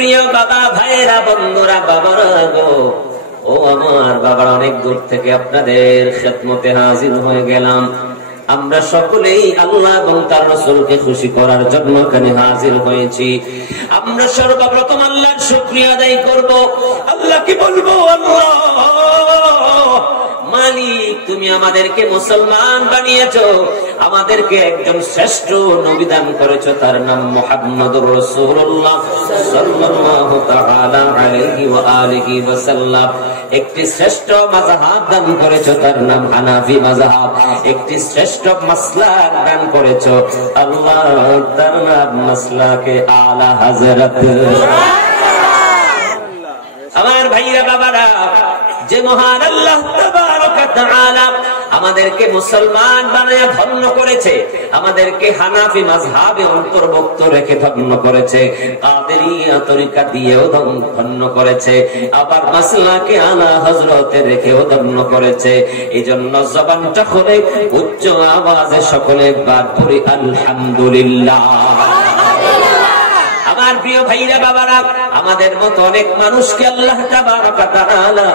প্রিয় বাবা ভাইয়েরা বন্ধুরা বাবারা গো, ও আমার বাবারা, অনেক দূর থেকে আপনাদের খেদমতে হাজির হয়ে গেলাম। আমরা সকলেই আল্লাহ এবং তার রাসূলকে খুশি করার জন্য এখানে হাজির হয়েছি। আমরা সর্বপ্রথম আল্লাহর শুকরিয়া আদায় করব। আল্লাহকে বলবো, আল্লাহ মালিক, তুমি আমাদেরকে মুসলমান বানিয়েছো, আমাদেরকে একজন শ্রেষ্ঠ নবী দান করেছো, তার নাম মুহাম্মদুর রাসূলুল্লাহ সাল্লাল্লাহু তাআলা আলাইহি ওয়া আলিহি ওয়াসাল্লাম। একটি শ্রেষ্ঠ মাযহাব দান করেছো, তার নাম হানাফি মাযহাব। একটি শ্রেষ্ঠ মাসলাক দান করেছো, আল্লাহ তার নাম মাসলাকে আলা হযরত। আমার ভাইরা বাবারা, যে মহান আল্লাহ তাবারাকা তাআলা আমাদেরকে মুসলমান বানায়া ধন্য করেছে, আমাদেরকে হানাফি মাযহাবে অন্তর্ভুক্ত রেখে ধন্য করেছে, কাদেরিয়া তরিকা দিয়েও ধন্য করেছে, আবার মাসলাকে আলা হযরতে রেখেও ধন্য করেছে। এইজন্য জবানটা খুলে উচ্চ আওয়াজে সকলে একবার পড়ি আলহামদুলিল্লাহ। আমার প্রিয় ভাইরা বাবারা, আমাদের মতো অনেক মানুষকে আল্লাহ তাবারাকা তাআলা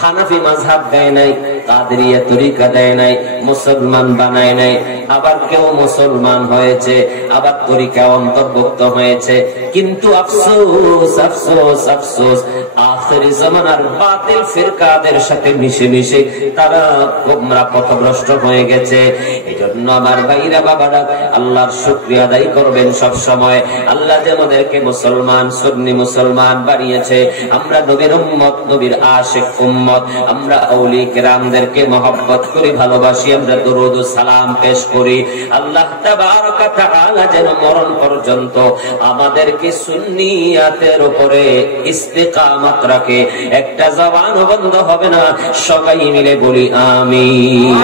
হানাফি মাযহাব দেয় নাই, কাদেরিয়া তরিকা দেয় নাই, মুসলমান বানায় নাই। আবার কেউ মুসলমান হয়েছে, আবার তরিকা অন্তর্ভুক্ত হয়েছে। কিন্তু আফসোস আফসোস আফসোস, আখিরি জামানার বাতিল ফিরকাদের সাথে মিশে মিশে তারা গোমরা পথভ্রষ্ট হয়ে গেছে। এজন্য আমার ভাইরা বাবারা, আল্লাহর শুকরিয়া আদায় করবেন সব সময়। আল্লাহ যে আমাদেরকে মুসলমান, সুন্নি মুসলমান বানিয়েছে। আমরা নবীর উম্মত, নবীর আশিক উম্মত। আমরা আউলিয়া কেরামদেরকে মহব্বত করি, ভালোবাসি, আমরা দরুদ ও সালাম পেশ করি। আল্লাহ তাবারাকা তাআলা যেন মরণ পর্যন্ত আমাদেরকে সুন্নিয়াতের উপরে ইস্তিকামত রাখে। একটা জবান বন্ধ হবে না, সবাই মিলে বলি আমিন।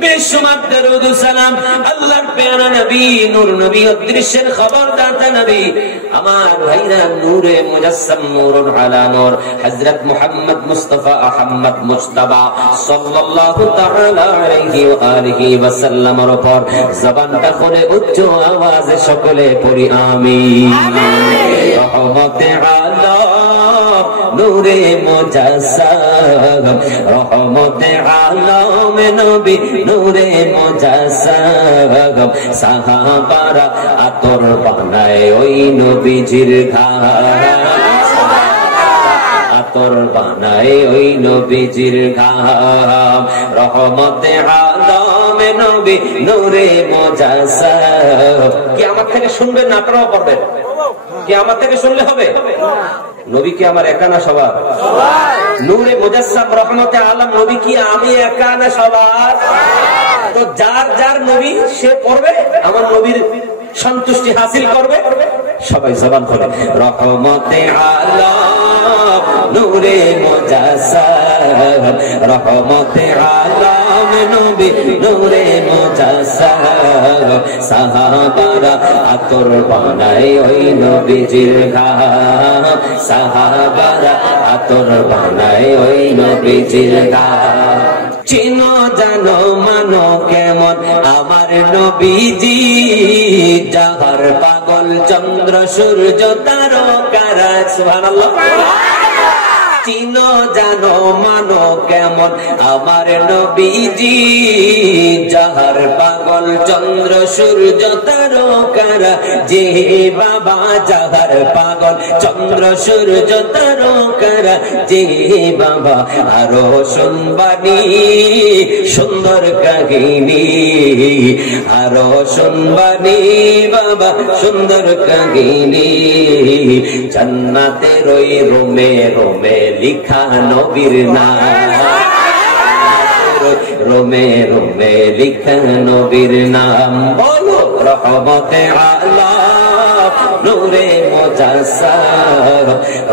বেশুমার দরুদ ও সালাম আল্লাহর পেয়ারা নবী, নূর নবী, অদৃশ্যের খবরদাতা নবী, আমার ভাইরা নূরে মুজাসসাম, নূরুন আলা নূর, হযরত মুহাম্মদ মুস্তাফা আহমদ মুজতবা সাল্লাল্লাহু তাআলা আলাইহি ওয়া আলিহি ওয়া সাল্লামের উপর জবানটা খুলে উচ্চ আওয়াজে সকলে পড়ি আমিন। রহমতে আলম নূরে মুজাসসাম, রহমতে আলম নবী নূরে মুজাসসাম। সাহাবারা আতর বানায় ওই নবীজির ঘাম, আতর বানায় ওই নবীজির ঘাম। রহমতে আলম নবী নূরে মুজাসসাম। কি আমার থেকে শুনবেন না? আপনারাও পড়বেন। কি আমার থেকে শুনলে হবে? নবী কি আমার একা না সবার? নূরে মুজাসসাম রহমতে আলম নবী কি আমি একা না সবার? তো যার যার নবী সে পড়বে, আমার নবীর সন্তুষ্টি হাসিল করবে। সবাই জবান খুলে রহমতে আলম নূরে মুজাসসাম, রহমতে আলম নবী নূরে মুজাসসাম। সাহাবারা আতর বানায় ওই নবীজির ঘাম, সাহাবারা আতর বানায় ওই নবীজির ঘাম। চিনো জানো মানো কেমন আমার নবীজি, যাহার পাগল চন্দ্র সূর্য তারকারা। সুবহানাল্লাহ। চিনো জানো মানো কেমন আমার নবীজি, যাহার পাগল চন্দ্র সূর্য তারকারা। যে বাবা যাহার পাগল চন্দ্র সূর্য তারকারা, যে বাবা আরো শুনবানি সুন্দর কাহিনী, আরো শুনবানি বাবা সুন্দর কাহিনী। জান্নাতের ওই রোমে রোমে লিখা নবীর নাম, রোমে রোমে লিখা নবীর নাম। বলো রহমতে আলম নূরে মুজাসসাম,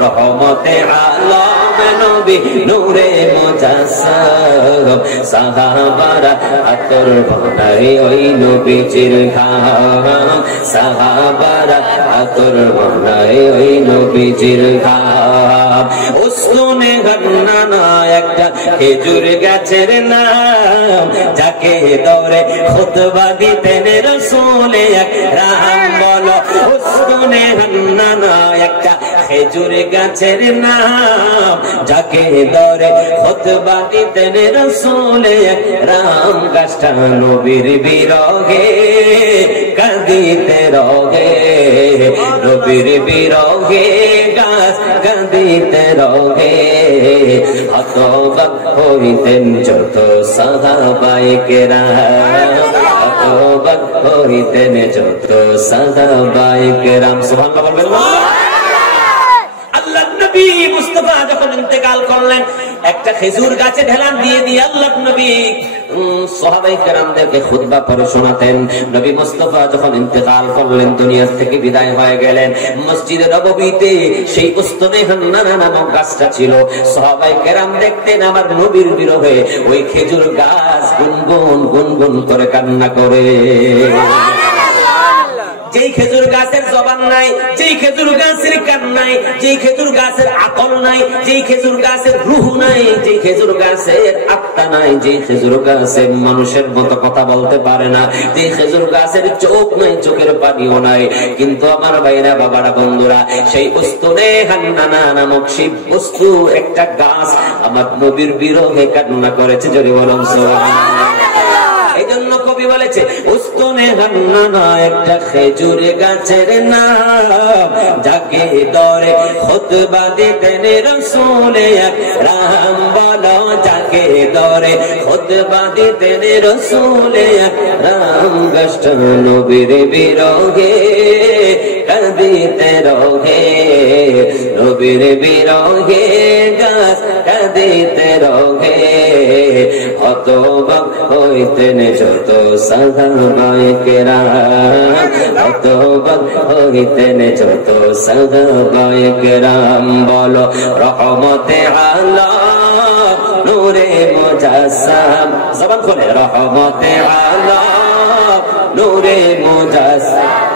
রহমতে আলম নবী নূরে মুজাসসাম। সাহাবারা আতর বানায় ওই নবীজির ঘাম, সাহাবারা আতর বানায় ওই নবীজির ঘাম। উসনুনে গন্নানা একটা খেজুর গাছের নাম, যাকে দৌড়ে খুতবা দিতেন রাসূল আকরাম। বলো উসনুনে উস্তনে হান্নানা একটা খেজুর গাছের নাম, যাকে ধরে খুতবা দিতেন রাসূল আকরাম। গাছটা নবীর বিরহে কাঁদিতে রহে, নবীর বিরহে গাছ কাঁদিতে রহে। হতবাক হইতেন যত সাহাবায়ে কেরাম, হতবাক হইতেন যত সাহাবায়ে কেরাম। সুবহানাল্লাহ বলবেন না? আল্লাহর নবী মুস্তাফা যখন ইন্তেকাল করলেন, একটা খেজুর গাছে ঢেলান দিয়ে দিয়ে আল্লাহর নবী সাহাবায়ে কেরামদেরকে খুতবা পড়ে শোনাতেন। নবী মুস্তাফা যখন ইন্তেকাল করলেন, দুনিয়া থেকে বিদায় হয়ে গেলেন, মসজিদে নববীতে সেই উস্তনে হান্নানা নামক গাছটা ছিল। সাহাবায়ে কেরাম দেখতেন আমার নবীর বিরহে ওই খেজুর গাছ গুনগুন গুনগুন করে কান্না করে। যেই খেজুর গাছের জবান নাই, যেই খেজুর গাছের কান নাই, যেই খেজুর গাছের আকল নাই, যেই খেজুর গাছের রূহ নাই, যেই খেজুর গাছের আত্মা নাই, যেই খেজুর গাছে মানুষের মতো কথা বলতে পারে না, যেই খেজুর গাছের চোখ নাই, চোখের পানিও নাই, কিন্তু আমার ভাইরা বাবারা বন্ধুরা, সেই উস্তনে হান্নানা নামক সেই বস্তু একটা গাছ আমার নবীর বিরহে কান্না করেছে। জোরে বলুন সুবহানাল্লাহ। এই জন্য কবি বলেছে উস্তনে হান্নানা একটা খেজুর গাছের নাম, যাকে ধরে খুতবা দিতেন রাসূল আকরাম। বলো যাকে ধরে খুতবা দিতেন রাসূল আকরাম। গাছটা নবীর বিরহে কাঁদিতে রহে, নবীর বিরহে গাছ কাঁদিতে রহে। হতবাক হইতেন যত সাহাবায়ে কেরাম, হতবাক হইতেন যত সাহাবায়ে কেরাম। বলো রহমতে আলাম নূরে মুজাসসাম, জবান খুলে রহমতে আলাম নূরে মুজাসসাম।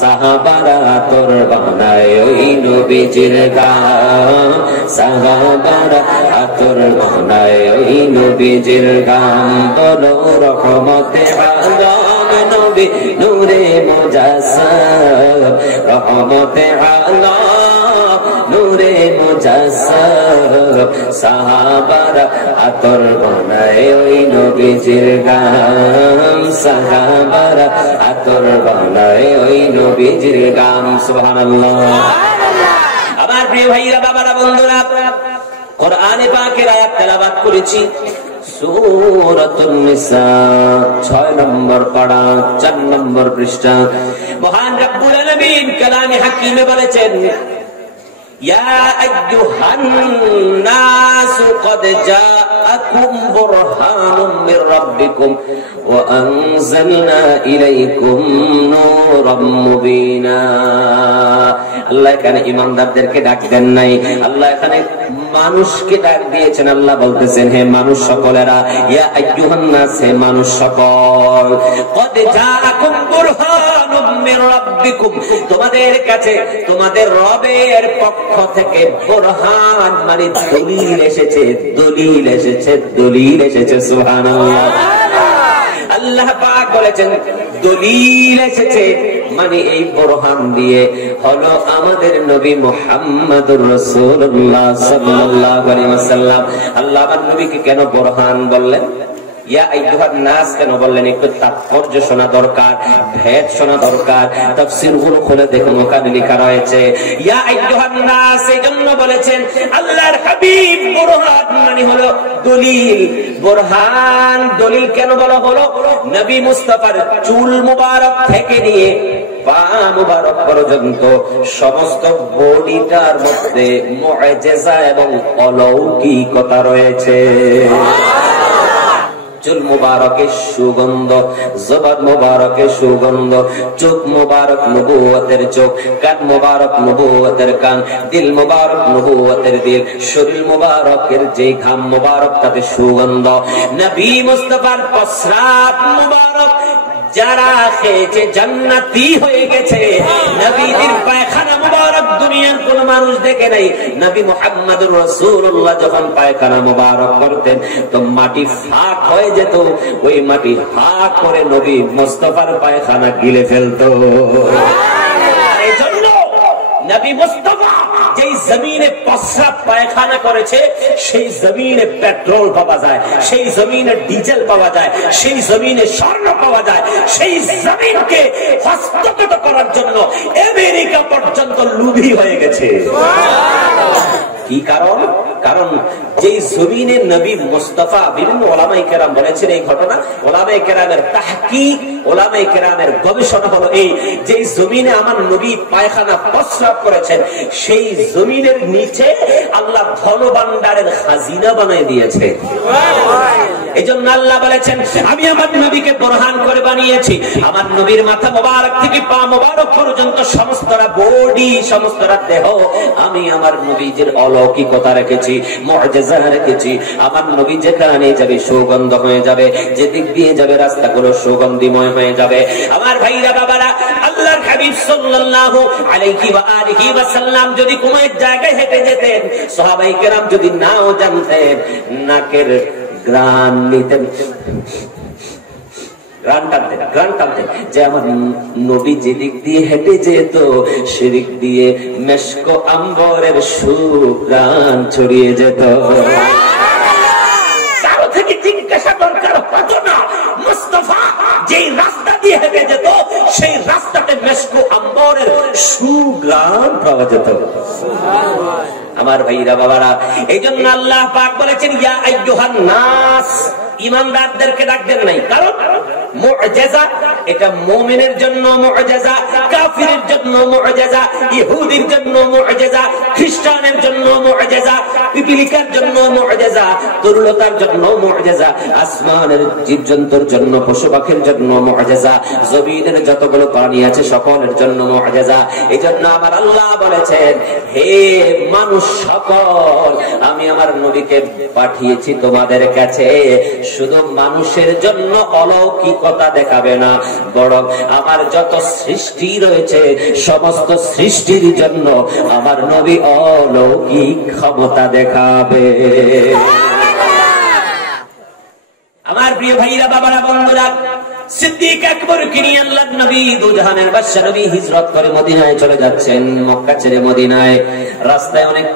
সাহাবারা তোর বানায় ওই নবীজির গাম, সাহাবারা তোর বানায় ওই নবীজির গাম। বলো রহমতে আলম নবী নূরে মুজাসসাম, রহমতে আলম নূরে মুজাসসাম। সাহাবারা আতর বানায় ওই নবীজির গাম, সাহাবারা আতর বানায় ওই নবীজির গাম। সুবহানাল্লাহ। আমার প্রিয় ভাইরা বাবারা বন্ধুরা, কোরআনে পাকের আয়াত তেলাওয়াত করেছি সূরাতুন নিসা 6 নম্বর পারা 4 নম্বর পৃষ্ঠা। মহান রব্বুল আলামিন কালামে হাকিমে বলেছেন, ইয়া আইয়ুহান নাসু কদ জাআকুম বুরহানুম মির রাব্বিকুম ওয়া আনজালনা ইলাইকুম নূরাম মুবিনা। আল্লাহ এখানে ইমানদারদেরকে ডাক দেন নাই, আল্লাহ এখানে মানুষকে ডাক দিয়েছেন। আল্লাহ বলতেছেন, হে মানুষ সকলেরা, ইয়া আইয়ুহান নাস, হে মানুষ সকল, কদ জাআকুম বুরহানুম মির রাব্বিকুম, তোমাদের কাছে তোমাদের রবের পক্ষ থেকে বুরহান মানে দলিল এসেছে, দলিল এসেছে, দলিল এসেছে। সুবহানাল্লাহ। আল্লাহ পাক বলেছেন দলিল এসেছে, মানে এই বুরহান দিয়ে হলো আমাদের নবী মুহাম্মদুর রাসূলুল্লাহ সাল্লাল্লাহু আলাইহি ওয়াসাল্লাম। আল্লাহ আমার নবীকে কেন বুরহান বললেন, ইয়া আইয়ুহান নাস কেন বললেন, একটু তাৎপর্য শোনা দরকার, ভেদ শোনা দরকার। তাফসীরগুলো খুলে দেখুন, ওখানে লেখা রয়েছে ইয়া আইয়ুহান নাস, এজন্য বলেছেন আল্লাহর হাবিব বুরহান মানে হলো দলিল। বুরহান দলিল কেন বলা হলো, নবী মুস্তাফার চুল মুবারক থেকে নিয়ে পা মুবারক পর্যন্ত সমস্ত বডিটার মধ্যে মুআজিজা এবং অলৌকিকতা রয়েছে। চুল মুবারকের সুগন্ধ, জবান মুবারকের সুগন্ধ, চোখ মুবারক নবুয়তের চোখ, কান মুবারক নবুয়তের কান, দিল মুবারক নবুয়তের দিল, শরীর মুবারকের যে ঘাম মুবারক তাতে সুগন্ধ। নবী মুস্তাফার প্রস্রাব মুবারক যারা খেয়েছে জান্নাতি হয়ে গেছে। নবীর পায়খানা মুবারক দুনিয়ার কোন মানুষ দেখে নাই। নবী মুহাম্মদুর রাসূলুল্লাহ যখন পায়খানা মুবারক করতেন তো মাটি ফাঁক হয়ে যেত, ওই মাটি ফাঁক করে নবী মুস্তাফার পায়খানা গিলে ফেলতো। নবী মুস্তাফা যেই জমিনে প্রস্রাব পায়খানা করেছে সেই জমিনে পেট্রোল পাওয়া যায়, সেই জমিনে ডিজেল পাওয়া যায়, সেই জমিনে স্বর্ণ পাওয়া যায়। সেই জমিনকে হস্তগত করার জন্য আমেরিকা পর্যন্ত লোভী হয়ে গেছে। কি কারণ? কারণ যেই জমিনে নবী মুস্তাফা, বিভিন্ন ওলামায়ে কেরাম বলেছেন এই ঘটনা, ওলামায়ে কেরামের তাহকিক, ওলামায়ে কেরামের গবেষণা হলো এই, যে জমিনে আমার নবী পায়খানা প্রস্রাব করেছেন সেই জমিনের নিচে আল্লাহ ধন ভান্ডারের খাজিনা বানিয়ে দিয়েছে। এজন্য আল্লাহ বলেছেন আমি আমার নবীকে বোরহান করে বানিয়েছি। আমার নবীর মাথা মোবারক থেকে পা মোবারক পর্যন্ত সমস্তরা বডি, সমস্তরা দেহ আমি আমার নবীর অলৌকিকতা রেখেছি, মুআজিজা রেখেছি। আমার নবী যেখানে যাবে সুগন্ধ হয়ে যাবে, যেদিক দিয়ে যাবে রাস্তাগুলো সুগন্ধিময় হয়ে যাবে। আমার ভাইরা বাবারা, আল্লাহর হাবিব সাল্লাল্লাহু আলাইহি ওয়া আলিহি ওয়াসাল্লাম যদি কোন এক জায়গায় হেঁটে যেতেন, সাহাবায়ে কেরাম যদি নাও জানতেন, নাকের গ্রান নিতেন, গ্রান টানতেন যে আমার নবী যেদিক দিয়ে হেঁটে যেত সেদিক দিয়ে মেশক আম্বরের সুঘ্রাণ ছড়িয়ে যেত। কারো থেকে জিজ্ঞাসা দরকার হতো না, মুস্তাফা যেই রাস্তা দিয়ে হেঁটে যেত সেই রাস্তাতে মেশক আম্বরের সুঘ্রাণ পাওয়া যেত। আমার ভাইরা বাবারা, এই জন্য আল্লাহ পাক বলেছেন ইয়া আইয়ুহান নাস, ঈমানদারদেরকে ডাকবেন নাই। কারণ মুআজিজা এটা মুমিনের জন্য মুআজিজা, কাফিরের জন্য মুআজিজা, ইহুদির জন্য মুআজিজা, খ্রিস্টানের জন্য মুআজিজা, পিপিলিকার জন্য মুআজিজা, তরুলতার জন্য মুআজিজা, আসমানের জীবজন্তুর জন্য, পশু পাখির জন্য মুআজিজা, জমিনের যতগুলো প্রাণী আছে সকলের জন্য মুআজিজা। এজন্য আমার আল্লাহ বলেছেন হে মানুষ সকল, আমি আমার নবীকে পাঠিয়েছি তোমাদের কাছে শুধু মানুষের জন্য অলৌকিকতা দেখাবে না, বরং আমার যত সৃষ্টি রয়েছে সমস্ত সৃষ্টির জন্য আমার নবী অলৌকিক ক্ষমতা দেখাবে। আমার প্রিয় ভাইরা বাবারা বন্ধুরা, সিদ্দিক আকবরকে নিয়ে আল্লাহর নবী দুজাহানের বাদশা নবী হিজরত করে মদিনায় চলে যাচ্ছেন। মক্কা ছেড়ে মদিনায় রাস্তায় অনেক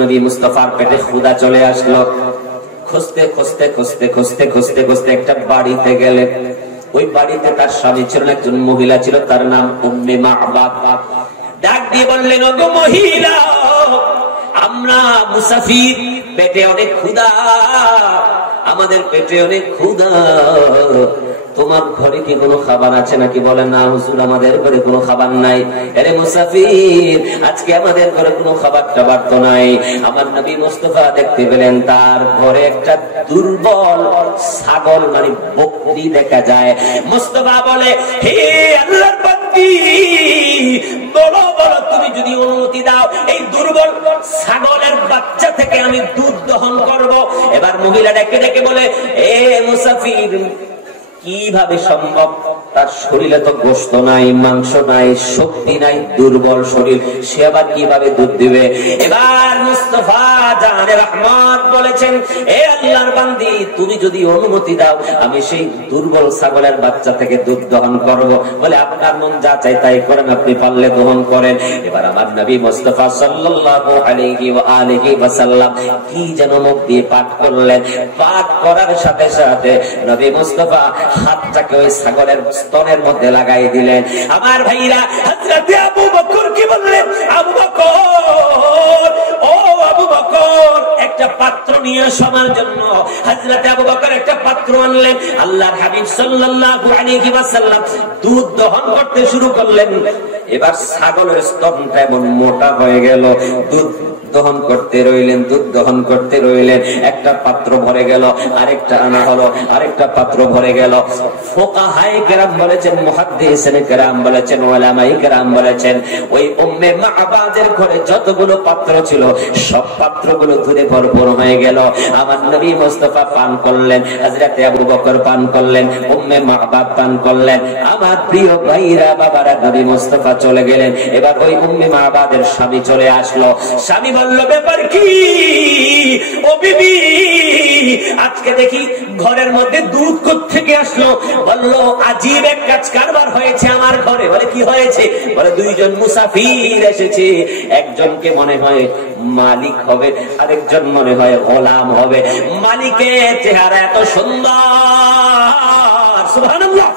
নবী মুস্তাফার পেটে ক্ষুধা চলে আসলো। খুঁজতে খুঁজতে খুঁজতে খুঁজতে খুঁজতে খুঁজতে একটা বাড়িতে গেলেন। ওই বাড়িতে তার স্বামী ছিলেন, একজন মহিলা ছিল, তার নাম উম্মে মা'বাদ। ডাক দিয়ে বললেন ওগো মহিলা, আমরা মুসাফির, পেটে অনেক ক্ষুধা, আমাদের পেটে অনেক ক্ষুধা, তোমার ঘরে কি কোনো খাবার আছে নাকি? বলেন না হুজুর, আমাদের ঘরে কোনো খাবার নাই। আরে মুসাফির, আজকে আমাদের ঘরে কোনো খাবার টাবার তো নাই। আমার নবী মুস্তাফা দেখতে পেলেন তার ঘরে একটা দুর্বল ছাগল মানে বকরি দেখা যায়। মুস্তাফা বলে হে আল্লাহর বান্দি, বলো বলো, তুমি যদি অনুমতি দাও এই দুর্বল ছাগলের বাচ্চা থেকে আমি দুধ দহন করব। এবার মহিলা ডেকে ডেকে বলে এ মুসাফির, কিভাবে সম্ভব? তার শরীরে তো গোশত নাই, মাংস নাই, শক্তি নাই, দুর্বল শরীর, সে আবার কিভাবে দুধ দিবে? এবার মুস্তাফা জানে রহমত বলেছেন এ আল্লাহর বান্দি, তুমি যদি অনুমতি দাও আমি সেই দুর্বল ছাগলের বাচ্চা থেকে দুধ দহন করব। বলে আপনার মন যা চাই তাই করেন, আপনি পারলে দহন করেন। এবার আমার নবী মুস্তাফা সাল্লাল্লাহু আলাইহি ওয়া আলিহি ওয়াসাল্লাম কি যেন মুখ দিয়ে পাঠ করলেন। পাঠ করার সাথে সাথে নবী মুস্তাফা হাতটাকে ওই ছাগলের স্তনের মধ্যে লাগাই দিলেন। আমার ভাইরা, হযরত আবু বকর কি বললেন? আবু বকর, ও আবু বকর, একটা পাত্র নিয়ে সবার জন্য। হযরত আবু বকর একটা পাত্র আনলেন। আল্লাহর হাবিব সাল্লাল্লাহু আলাইহি ওয়াসাল্লাম দুধ দহন করতে শুরু করলেন। এবার ছাগলের স্তনটা এমন মোটা হয়ে গেল, দুধ দহন করতে রইলেন, দুধ দহন করতে রইলেন। একটা পাত্র ভরে গেল, আরেকটা আনা হলো, আরেকটা পাত্র ভরে গেল। ফুকাহায়ে কেরাম বলেছেন, মুহাদ্দিসিনে কেরাম বলেছেন, উলামায়ে কেরাম বলেছেন, ওই উম্মে মা'বাদের ঘরে যতগুলো পাত্র ছিল সব পাত্রগুলো ধরে ভরপুর হয়ে গেল। আমার নবী মুস্তাফা পান করলেন, হযরত আবু বকর পান করলেন, উম্মে মা'বাদ পান করলেন। আমার প্রিয় ভাইরা বাবারা, নবী মুস্তাফা চলে গেলেন। এবার ওই উম্মে মা'বাদের স্বামী চলে আসলো। স্বামী বলল ব্যাপার কি? ও বিবি, আজকে দেখি ঘরের মধ্যে দুধ কোত্থেকে আসলো, বললো আজীব এক কাজ কারবার হয়েছে আমার ঘরে। বলে কি হয়েছে? বলে দুইজন মুসাফির এসেছে, একজনকে মনে হয় মালিক হবে, আরেকজন মনে হয় গোলাম হবে। মালিকের চেহারা এত সুন্দর, সুবহানাল্লাহ।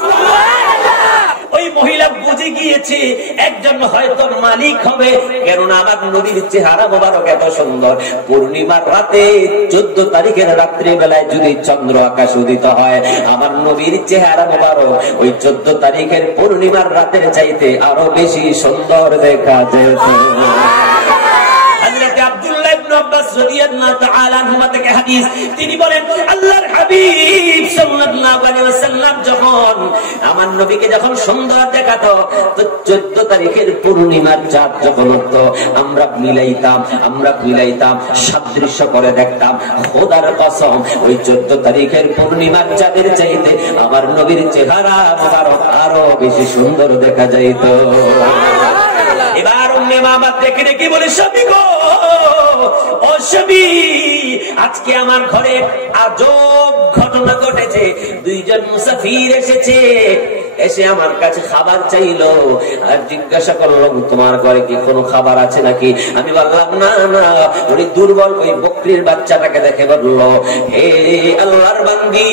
ওই মহিলা বুঝে গিয়েছে একজন হয়তো মালিক হবে, কেননা আমার নবীর চেহারা মোবারক এত সুন্দর। পূর্ণিমার রাতে 14 তারিখের রাত্রি বেলায় যদি চন্দ্র আকাশ উদিত হয়, আমার নবীর চেহারা মোবারক ওই 14 তারিখের পূর্ণিমার রাতের চাইতে আরো বেশি সুন্দর দেখা যেত। আব্দুল্লাহ ইবনে আব্বাস রাদিয়াল্লাহু তাআলা আনহুমা থেকে হাদিস, তিনি বলেন আল্লাহর হাবিব সাল্লাল্লাহু আলাইহি ওয়াসাল্লাম যখন আমার নবীকে যখন সুন্দর দেখাতো, তো 14 তারিখের পূর্ণিমার চাঁদ যখন উঠতো আমরা মিলাইতাম সাদৃশ্য করে দেখতাম। খোদার কসম ওই 14 তারিখের পূর্ণিমার চাঁদের চাইতে আমার নবীর চেহারা মোবারক আরো বেশি সুন্দর দেখা যাইত। এবার উম্মে মামাত দেখে দেখে বলে স্বামী গো, ও স্বামী, আজকে আমার ঘরে আজব ঘটনা ঘটেছে। দুইজন মুসাফির এসেছে, এসে আমার কাছে খাবার চাইলো আর জিজ্ঞাসা করলো তোমার ঘরে কি কোনো খাবার আছে নাকি? আমি বললাম না না। উনি দুর্বল ওই বকরির বাচ্চাটাকে দেখে বললো, হে আল্লাহর বান্দি,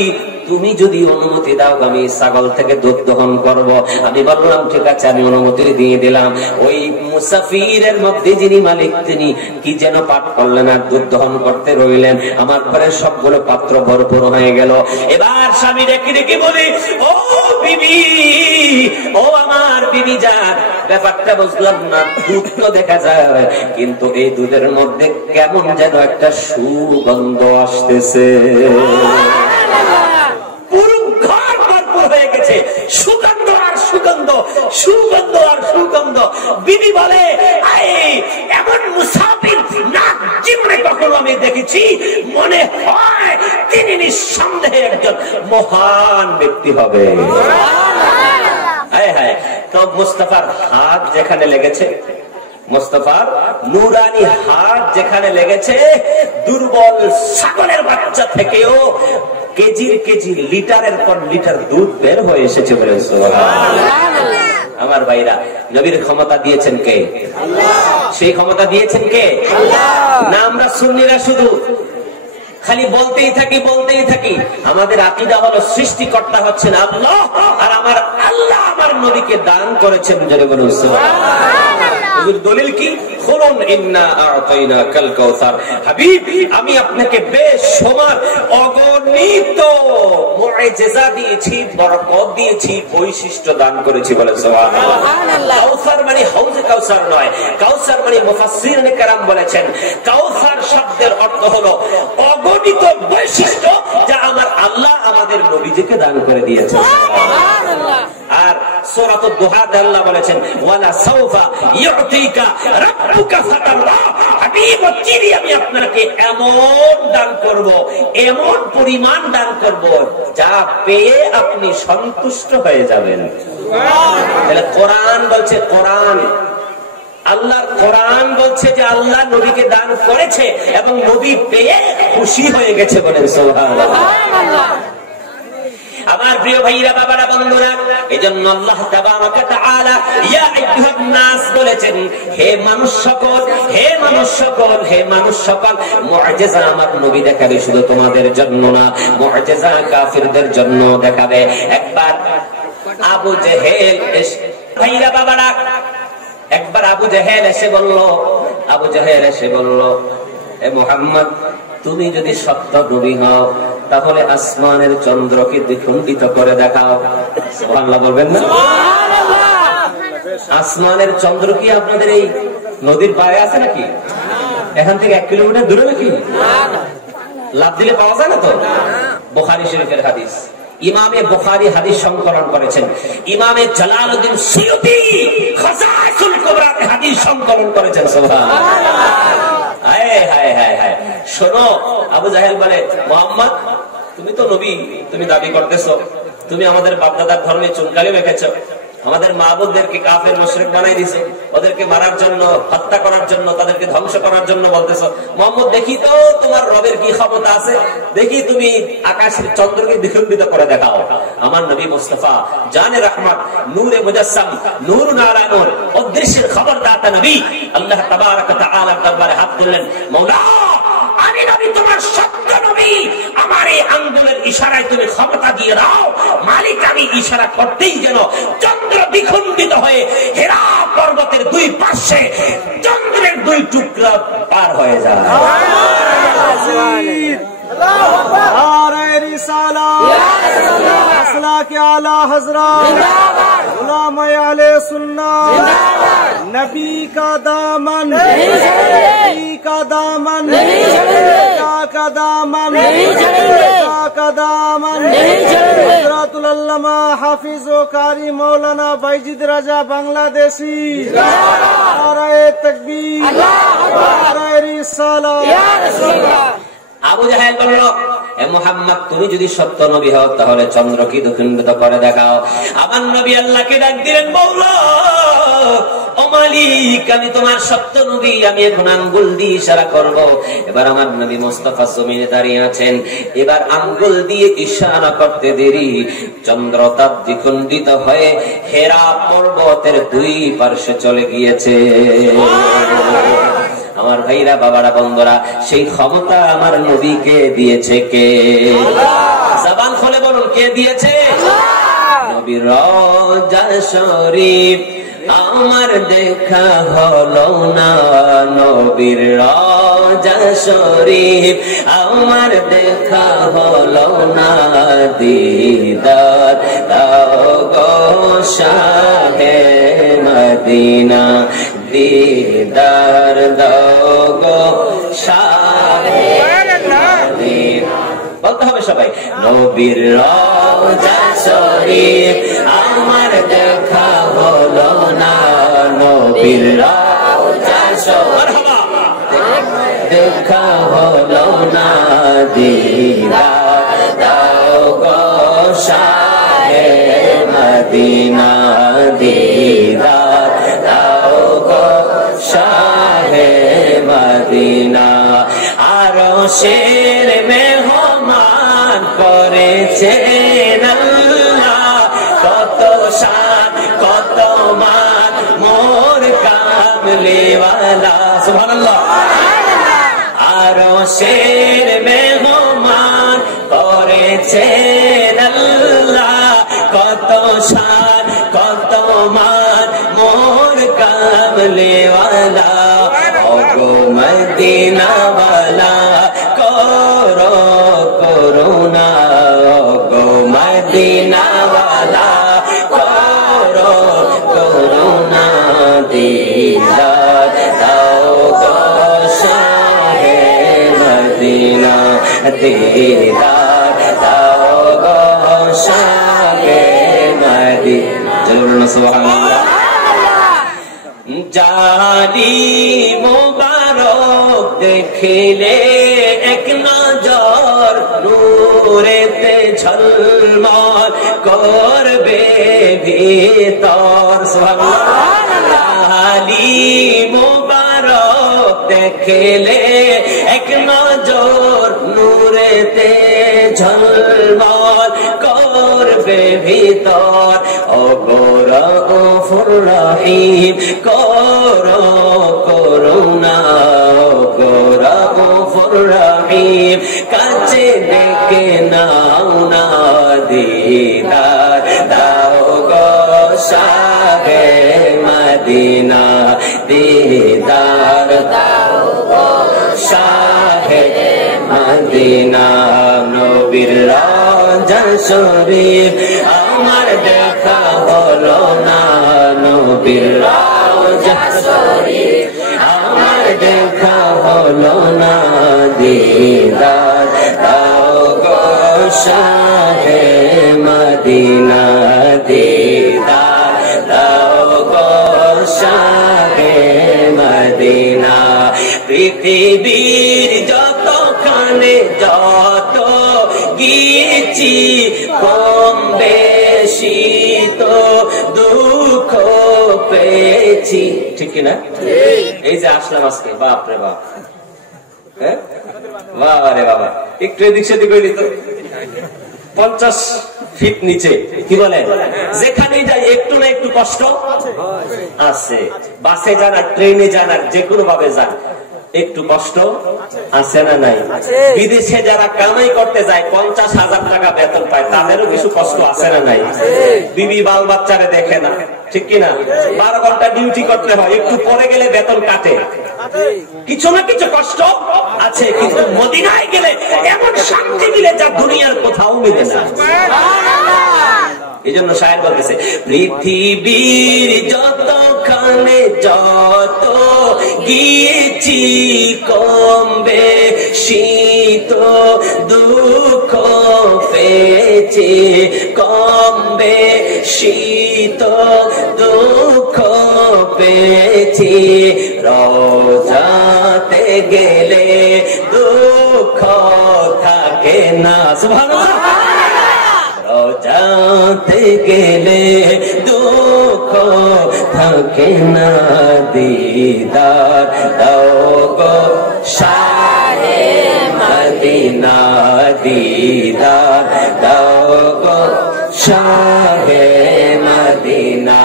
তুমি যদি অনুমতি দাও আমি ছাগল থেকে দুধ দহন করব। আমি বললাম ঠিক আছে, আমি অনুমতি দিয়ে দিলাম। ওই মুসাফিরের মধ্যে যিনি মালিক তিনি কি যেন পাঠ করলেন আর দুধ দহন করতে রইলেন। আমার ঘরে সবগুলো পাত্র ভরপুর হয়ে গেল। এবার স্বামী রেখে রেখে বলি, ও বিবি, ও আমার বিবি যান, ব্যাপারটা বুঝলাম না। দুধ তো দেখা যায়, কিন্তু এই দুধের মধ্যে কেমন যেন একটা সুগন্ধ আসতেছে। সুগন্ধ আর সুগন্ধ, সুগন্ধ আর সুগন্ধ। বিবি বলে, এমন মুসাফির না জীবনে কখনো আমি দেখেছি, মনে হয় তিনি নিঃসন্দেহে একজন মহান ব্যক্তি হবে। তো মুস্তাফার হাত যেখানে লেগেছে, মুস্তাফার নুরানি হাত যেখানে লেগেছে, দুর্বল ছাগলের বাচ্চা থেকেও কেজির কেজি লিটারের পর লিটার দুধ বের হয়ে এসেছে। আমার ভাইরা, নবীর ক্ষমতা দিয়েছেন কে? সেই ক্ষমতা দিয়েছেন কে? না আমরা সুন্নিরা শুধু খালি বলতেই থাকি। আমাদের আকীদা হলো সৃষ্টিকর্তা হচ্ছেন আল্লাহ, আর আমার আল্লাহ আমার নবীকে দান করেছেন। যারা বলুন সুবহানাল্লাহ। দলিল কি? খুলুন ইন্না আ'তাইনাকাল কাউসার। হাবিব, আমি আপনাকে বেশমার অগণিত মুআজিজা দিয়েছি, বরকত দিয়েছি, বৈশিষ্ট্য দান করেছি। বলে সুবহানাল্লাহ। কাউসার মানে হাউজে কাউসার নয়, কাউসার মানে মুফাসসিরিনে কেরাম বলেছেন কাউসার শব্দের অর্থ হলো অগণিত বৈশিষ্ট্য যা আমার আল্লাহ আমাদের নবীজিকে দান করে দিয়েছেন। সুবহানাল্লাহ। আর সূরাতুদ দুহাতে আল্লাহ বলেছেন ওয়ালা সাউফা ইউতিকা রাব্বুকা ফাতারদা। হাবিব, চিনি আমি আপনাকে এমন দান করব, এমন পরিমাণ দান করব যা পেয়ে আপনি সন্তুষ্ট হয়ে যাবেন। তাহলে কোরআন বলছে, কোরআন আল্লাহর কোরআন বলছে যে আল্লাহ নবীকে দান করেছে এবং নবী পেয়ে খুশি হয়ে গেছে। বলেন সুবহানাল্লাহ। আমার প্রিয় ভাইরা, বাবারা, বন্ধুরা, এজন্য আল্লাহ তাবারাকা তাআলা ইয়া আইয়ুহান নাস বলেছেন, হে মানুষ সকল, হে মানুষ সকল, হে মানুষ সকল। মুআজিজা আমার নবী দেখাবে শুধু তোমাদের জন্য না, মুআজিজা কাফিরদের জন্য দেখাবে। একবার আবু জেহেল, ভাইরা বাবারা, একবার আবু জেহেল এসে বলল, হে মুহাম্মদ, তুমি যদি সত্য নবী হও তাহলে আসমানের চন্দ্রকে দ্বিখণ্ডিত করে দেখাও। সুবহানাল্লাহ বলবেন না? আসমানের চন্দ্র কি আপনাদের এই নদীর পাড়ে আছে নাকি? এখান থেকে 1 কিলোমিটার দূরে নাকি? লাফ দিলে পাওয়া যায় না তো? বুখারী শরীফের হাদিস। ইমামে বুখারী হাদিস সংকলন করেছেন। ইমামে জালালউদ্দিন সুয়ুতী খাসাইসুল কুবরাতে হাদিস সংকলন করেছেন। সুবহানাল্লাহ। শোনো, আবু জাহেল বলে, মুহাম্মদ, তুমি তো নবী, তুমি দাবি করতেছো, তুমি আমাদের বাপদাদার ধর্মে চুনকালি মেখেছো, আমাদের মা বোনদেরকে কাফের মুশরিক বানাই দিছো, ওদেরকে মারার জন্য, হত্যা করার জন্য, তাদেরকে ধ্বংস করার জন্য বলতেছো। মোহাম্মদ দেখি তো তোমার রবের কি ক্ষমতা আছে, দেখি তুমি আকাশের চন্দ্রকে দ্বিখণ্ডিত করে দেখাও। আমার নবী মুস্তাফা জানে রহমত, নূরে মুজাসসাম, নূরুন আলা নূর, অদৃশ্যের খবরদাতা নবী আল্লাহ তাবারক ওয়া তাআলার দরবারে হাত তুললেন, মওলা আমি নবী তোমার সত্য নবী, আমার এই আঙ্গুলের ইশারায় তুমি ক্ষমতা দিয়ে দাও, মালিক আমি ইশারা করতেই যেন চন্দ্র দ্বিখণ্ডিত হয়ে হেরা পর্বতের দুই পাশে চন্দ্রের দুই টুকরা পার হয়ে যায়। नबी का दामन, का दामन, का दामन, का दामन, हज़रतुल अल्लामा हाफिज व कारी मौलाना बायजीद राजा बांग्लादेशी, नाराए तकबीर, नाराए रिसालात। আবু জাহেল বলল, এ মুহাম্মদ তুমি যদি সত্য নবী হও তাহলে চন্দ্র কি দ্বিখণ্ডিত করে দেখাও। আমার নবী আল্লাহকে ডাক দিলেন, মওলা ও মালিক আমি তোমার সত্য নবী, আমি এখন আঙ্গুল দিয়ে ইশারা করব। এবার আমার নবী মুস্তাফা জমিনে দাঁড়িয়ে আছেন, এবার আঙ্গুল দিয়ে ইশারা করতে দেরি চন্দ্র তাপ দ্বিখণ্ডিত হয়ে হেরা পর্বতের দুই পার্শ্বে চলে গিয়েছে। আমার ভাইরা, বাবারা, বন্ধুরা, সেই ক্ষমতা আমার নবীকে দিয়েছে কে? জবান খুলে বলুন, কে দিয়েছে? নবীর রওজা শরীফ আমার দেখা হলো না, নবীর রওজা শরীফ আমার দেখা হলো না, দিদার দাও গো শাহে মদিনা, দিদার দাও গো শাহে মদিনা। বলতে হবে সবাই, নবীর রওজা শরীফ আমার দেখা হলো না, নবীর রওজা শরীফ দেখা হলো না, দিদার দাও গো শাহে মদিনা, দিদার দাও গো শাহে মদিনা। আরশের মেহমান করেছেন আল্লাহ, কত শান কত মান মোর কামলিওয়ালা, সুবহানাল্লাহ। আরশের মেহমান করেছেন আল্লাহ, কত শান কত মান মোর কামলিওয়ালা। ওগো মদিনাওয়ালা করো করুণা, ওগো মদিনাওয়ালা করো করুণা, দিদার দাও গো শাহে মদিনা, দিদার দাও গো শাহে মদিনা। জলুন সুবহানাল্লাহ। জানি মুবারক দেখিলে এক নজর, নূরেতে ঝলমল করবে ভিতর, সুবহানাল্লাহ। জানি মুবারক দেখিলে এক নজর, নূরেতে ঝলমল করবে ভিতর। ও গৌরফুর রহিম করো করুণা, ও গৌরফুর রহিম কাছে ডেকে নাও না, দিদার দাও গো শাহে মদিনা, দিদার দাও গো শাহে মদিনা। নবীর রওজা শরীফ আমার দেখা হলো না, নবীর রওজা শরীফ আমার দেখা হলো না, দিদার দাও গো শাহে মদিনা, দিদার দাও গো শাহে মদিনা। পৃথিবীর যতখানে যত গিয়েছি কম বেশি তো দুঃখ পেয়েছি, ঠিক কিনা? এই যে আসলাম আজকে, বাপ রে বাপ, হ্যাঁ বাবা রে বাবা, একটু এদিক সেদিক হইলি তো 50 ফিট নিচে, কি বলে, যেখানে যাই একটু না একটু কষ্ট আছে। বাসে যান আর ট্রেনে যান আর যে কোনো ভাবে যান, একটু কষ্ট আছে না নাই? বিদেশে যারা কামাই করতে যায় 50,000 টাকা বেতন পায়, তাদেরও কিছু কষ্ট আছে না নাই? বিবি বাল বাচ্চারে দেখে না, ঠিক কিনা? 12 ঘন্টা ডিউটি করতে হয়, একটু পরে গেলে বেতন কাটে, কিছু না কিছু কষ্ট আছে। কিন্তু মদিনায় গেলে এমন শান্তি মিলে যা দুনিয়ার কোথাও মিলে না। এই জন্য শায়ের বলতেছে, পৃথিবীর যতখানে যত গিয়েছি কমবে শীত দুঃখ পেয়েছি, কমবে শীত দুঃখ পেয়েছি, রওজাতে গেলে দুঃখ থাকে না। সুবহানাল্লাহ। রওজাতে গেলে দুঃখ থাকে না, দিদার দাও গো শাহে মদিনা, দিদার দাও গো শাহে মদিনা,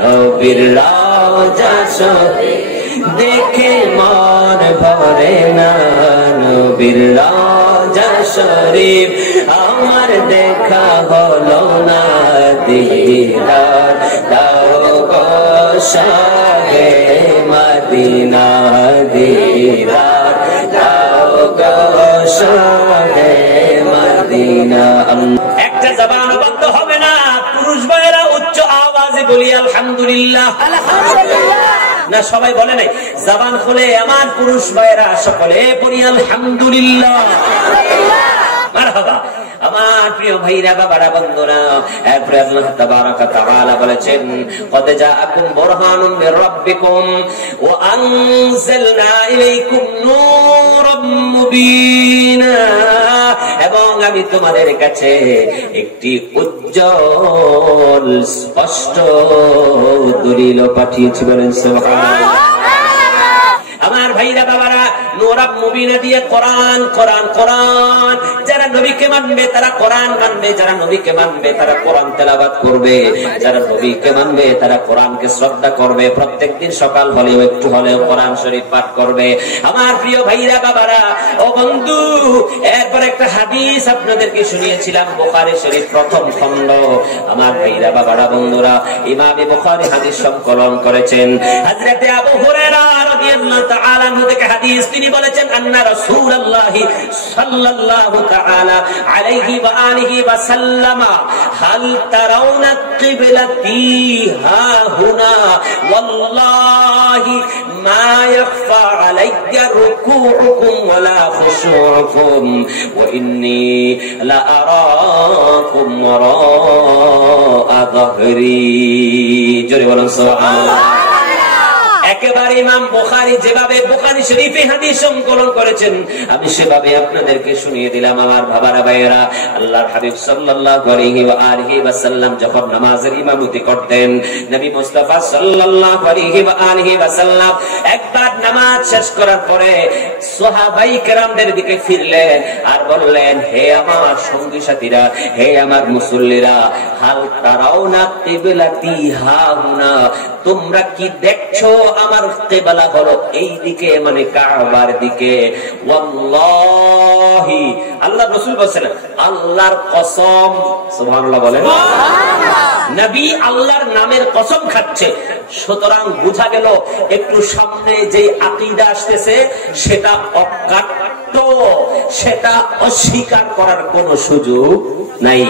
নবীর রওজা শরীফ দেখে মন ভরে না, নবীর রওজা শরীফ আমার দেখা হলো না, দিদার দাও গো শাহে মদিনা, দিদার দাও গো শাহে মদিনা। একটা জবান বন্ধ হবে না, পুরুষ ভাইয়েরা উচ্চ আওয়াজে বলি আলহামদুলিল্লাহ। না সবাই বলে নাই, জবান খুলে আমার পুরুষ ভাইয়েরা সকলে পড়ি আলহামদুলিল্লাহ। মারহাবা। আমার প্রিয় ভাইরা বাবারা বন্ধুরা, এরপরে আল্লাহ তাবারাক ওয়া তাআলা বলেছেন, কদ জাআকুম বুরহানুম মির রাব্বিকুম ওয়া আনজালনা ইলাইকুম নূরাম মুবিনা, এবং আমি তোমাদের কাছে একটি উজ্জ্বল স্পষ্ট দলিল পাঠিয়েছি। বলেন সুবহানাল্লাহ। আমার ভাইরা বাবারা, নূরাম মুবিনা দিয়ে কোরআন কোরআন কোরআন, যারা নবীকে মানবে তারা কোরআন মানবে, যারা নবীকে মানবে তারা কোরআন তেলাওয়াত করবে, যারা নবীকে মানবে তারা কোরআনকে শ্রদ্ধা করবে, প্রত্যেকদিন সকাল হলেও একটু হলেও কোরআন শরীফ পাঠ করবে। আমার প্রিয় ভাইরা বাবারা ও বন্ধু, এরপর একটা হাদিস আপনাদেরকে শুনিয়েছিলাম, বুখারী শরীফ প্রথম খণ্ড। আমার ভাইরা বাবারা বন্ধুরা, ইমাম বুখারী হাদিস সংকলন করেছেন। হযরতে আবু হুরায়রা রাদিয়াল্লাহু তাআলা আনহু থেকে হাদিস, তিনি বলেছেন, আন্না রাসূলুল্লাহ সাল্লাল্লাহু তাআলা আলাইহি ওয়া আলিহি ওয়া সাল্লামা হাল তারাউনা কিবলাতি হা হুনা ওয়াল্লাহি মা ইয়াখফা আলাইয়া রুকুউকুম ওয়ালা খুশুউকুম ওয়া ইন্নী লা আরাকুম ওয়ারা'a যহরি। জোরে বলুন সুবহানাল্লাহ। একেবারে ইমাম বুখারী যেভাবে বুখারী শরীফে হাদিস সংকলন করেছেন, আমি সেভাবে আপনাদেরকে শুনিয়ে দিলাম। আমার বাবারা ভাইয়েরা, আল্লাহর হাবিব সাল্লাল্লাহু আলাইহি ওয়া আলিহি ওয়া সাল্লাম যখন নামাজের ইমামতি করতেন, নবী মুস্তাফা সাল্লাল্লাহু আলাইহি ওয়া আলিহি ওয়া সাল্লাম একবার নামাজ শেষ করার পরে সাহাবাই কেরামদের দিকে ফিরলেন আর বললেন, হে আমার সঙ্গী সাথীরা, হে আমার মুসল্লিরা, হাল তারাউনা কিবলাতি হা হুনা, তোমরা কি দেখছো আমার কিবলা হলো এই দিকে, মানে কাবার দিকে। ওয়াল্লাহি, আল্লাহ রাসূল বলেন, আল্লাহর কসম। সুবহানাল্লাহ বলেন। নবী আল্লাহর নামের কসম খাচ্ছে। সুতরাং বোঝা গেল একটু সামনে যে আকীদা আসতেছে সেটা অকাট্য, সেটা অস্বীকার করার কোনো সুযোগ নাই।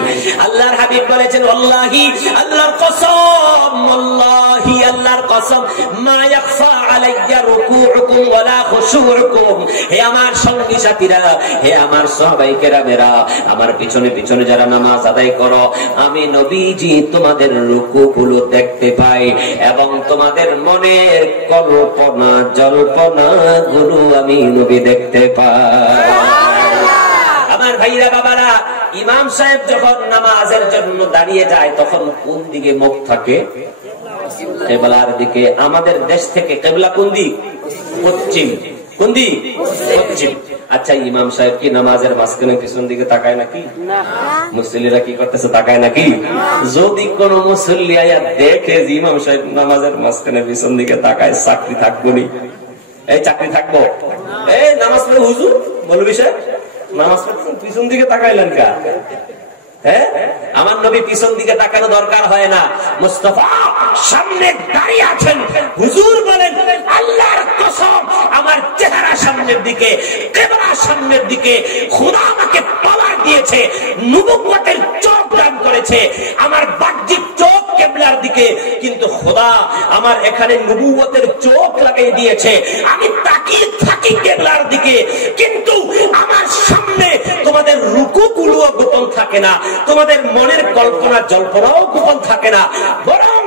আল্লাহর হাবিব বলেছেন, ওয়াল্লাহি, আল্লাহর কসম, ওয়াল্লাহি, আল্লাহর কসম, মা ইয়াখফা আলাইয়া রুকুউকুম ওয়ালা খুশুউকুম, হে আমার সঙ্গী সাথীরা, হে আমার সাহাবায়ে কেরামেরা, আমার পিছনে পিছনে যারা নামাজ আদায় করো, আমি নবীজি তোমাদের রুকুগুলো দেখতে পাই এবং তোমাদের মনের কল্পনা জল্পনা গুলো আমি নবী দেখতে পাই। আমার ভাইরা বাবারা, ইমাম সাহেব যখন নামাজের জন্য দাঁড়িয়ে যায় তখন কোন দিকে মুখ থাকে? কিবলার দিকে। আমাদের দেশ থেকে কিবলা কোন দিক? পশ্চিম। কোন দিক? পশ্চিম। আচ্ছা, ইমাম সাহেব কি নামাজের মাঝখানে পিছন দিকে তাকায় নাকি? মুসল্লিরা কি করতেছে, তাকায় নাকি? যদি কোন মুসল্লি আয়া দেখে যে ইমাম সাহেব নামাজের মাঝখানে পিছন দিকে তাকায়, চাকরি থাকবো নি? এই চাকরি থাকবো? এই নামাজ পড়ে হুজুর বলবি সাহেব নামাজ পড়ে পিছন দিকে তাকাইলেন কা? হ্যাঁ, আমার নবী পিছন দিকে তাকানো দরকার হয় না। মুস্তাফা সামনে দাঁড়িয়ে আছেন, হুজুর বলেন আল্লাহর কসম আমার চেহারা সামনের দিকে, কিবলা সামনের দিকে। খোদা আমাকে পাওয়ার দিয়েছে, নবুয়তের চোখ দান করেছে, আমার বাহ্যিক চোখ কিবলার দিকে, কিন্তু খোদা আমার এখানে নবুয়তের চোখ লাগিয়ে দিয়েছে। আমি তাকিয়ে থাকি কিবলার দিকে, কিন্তু আমার সামনে তোমাদের রুকুগুলো গোপন থাকে না, তোমাদের মনের কল্পনা জল্পনাও গোপন থাকে না, বরং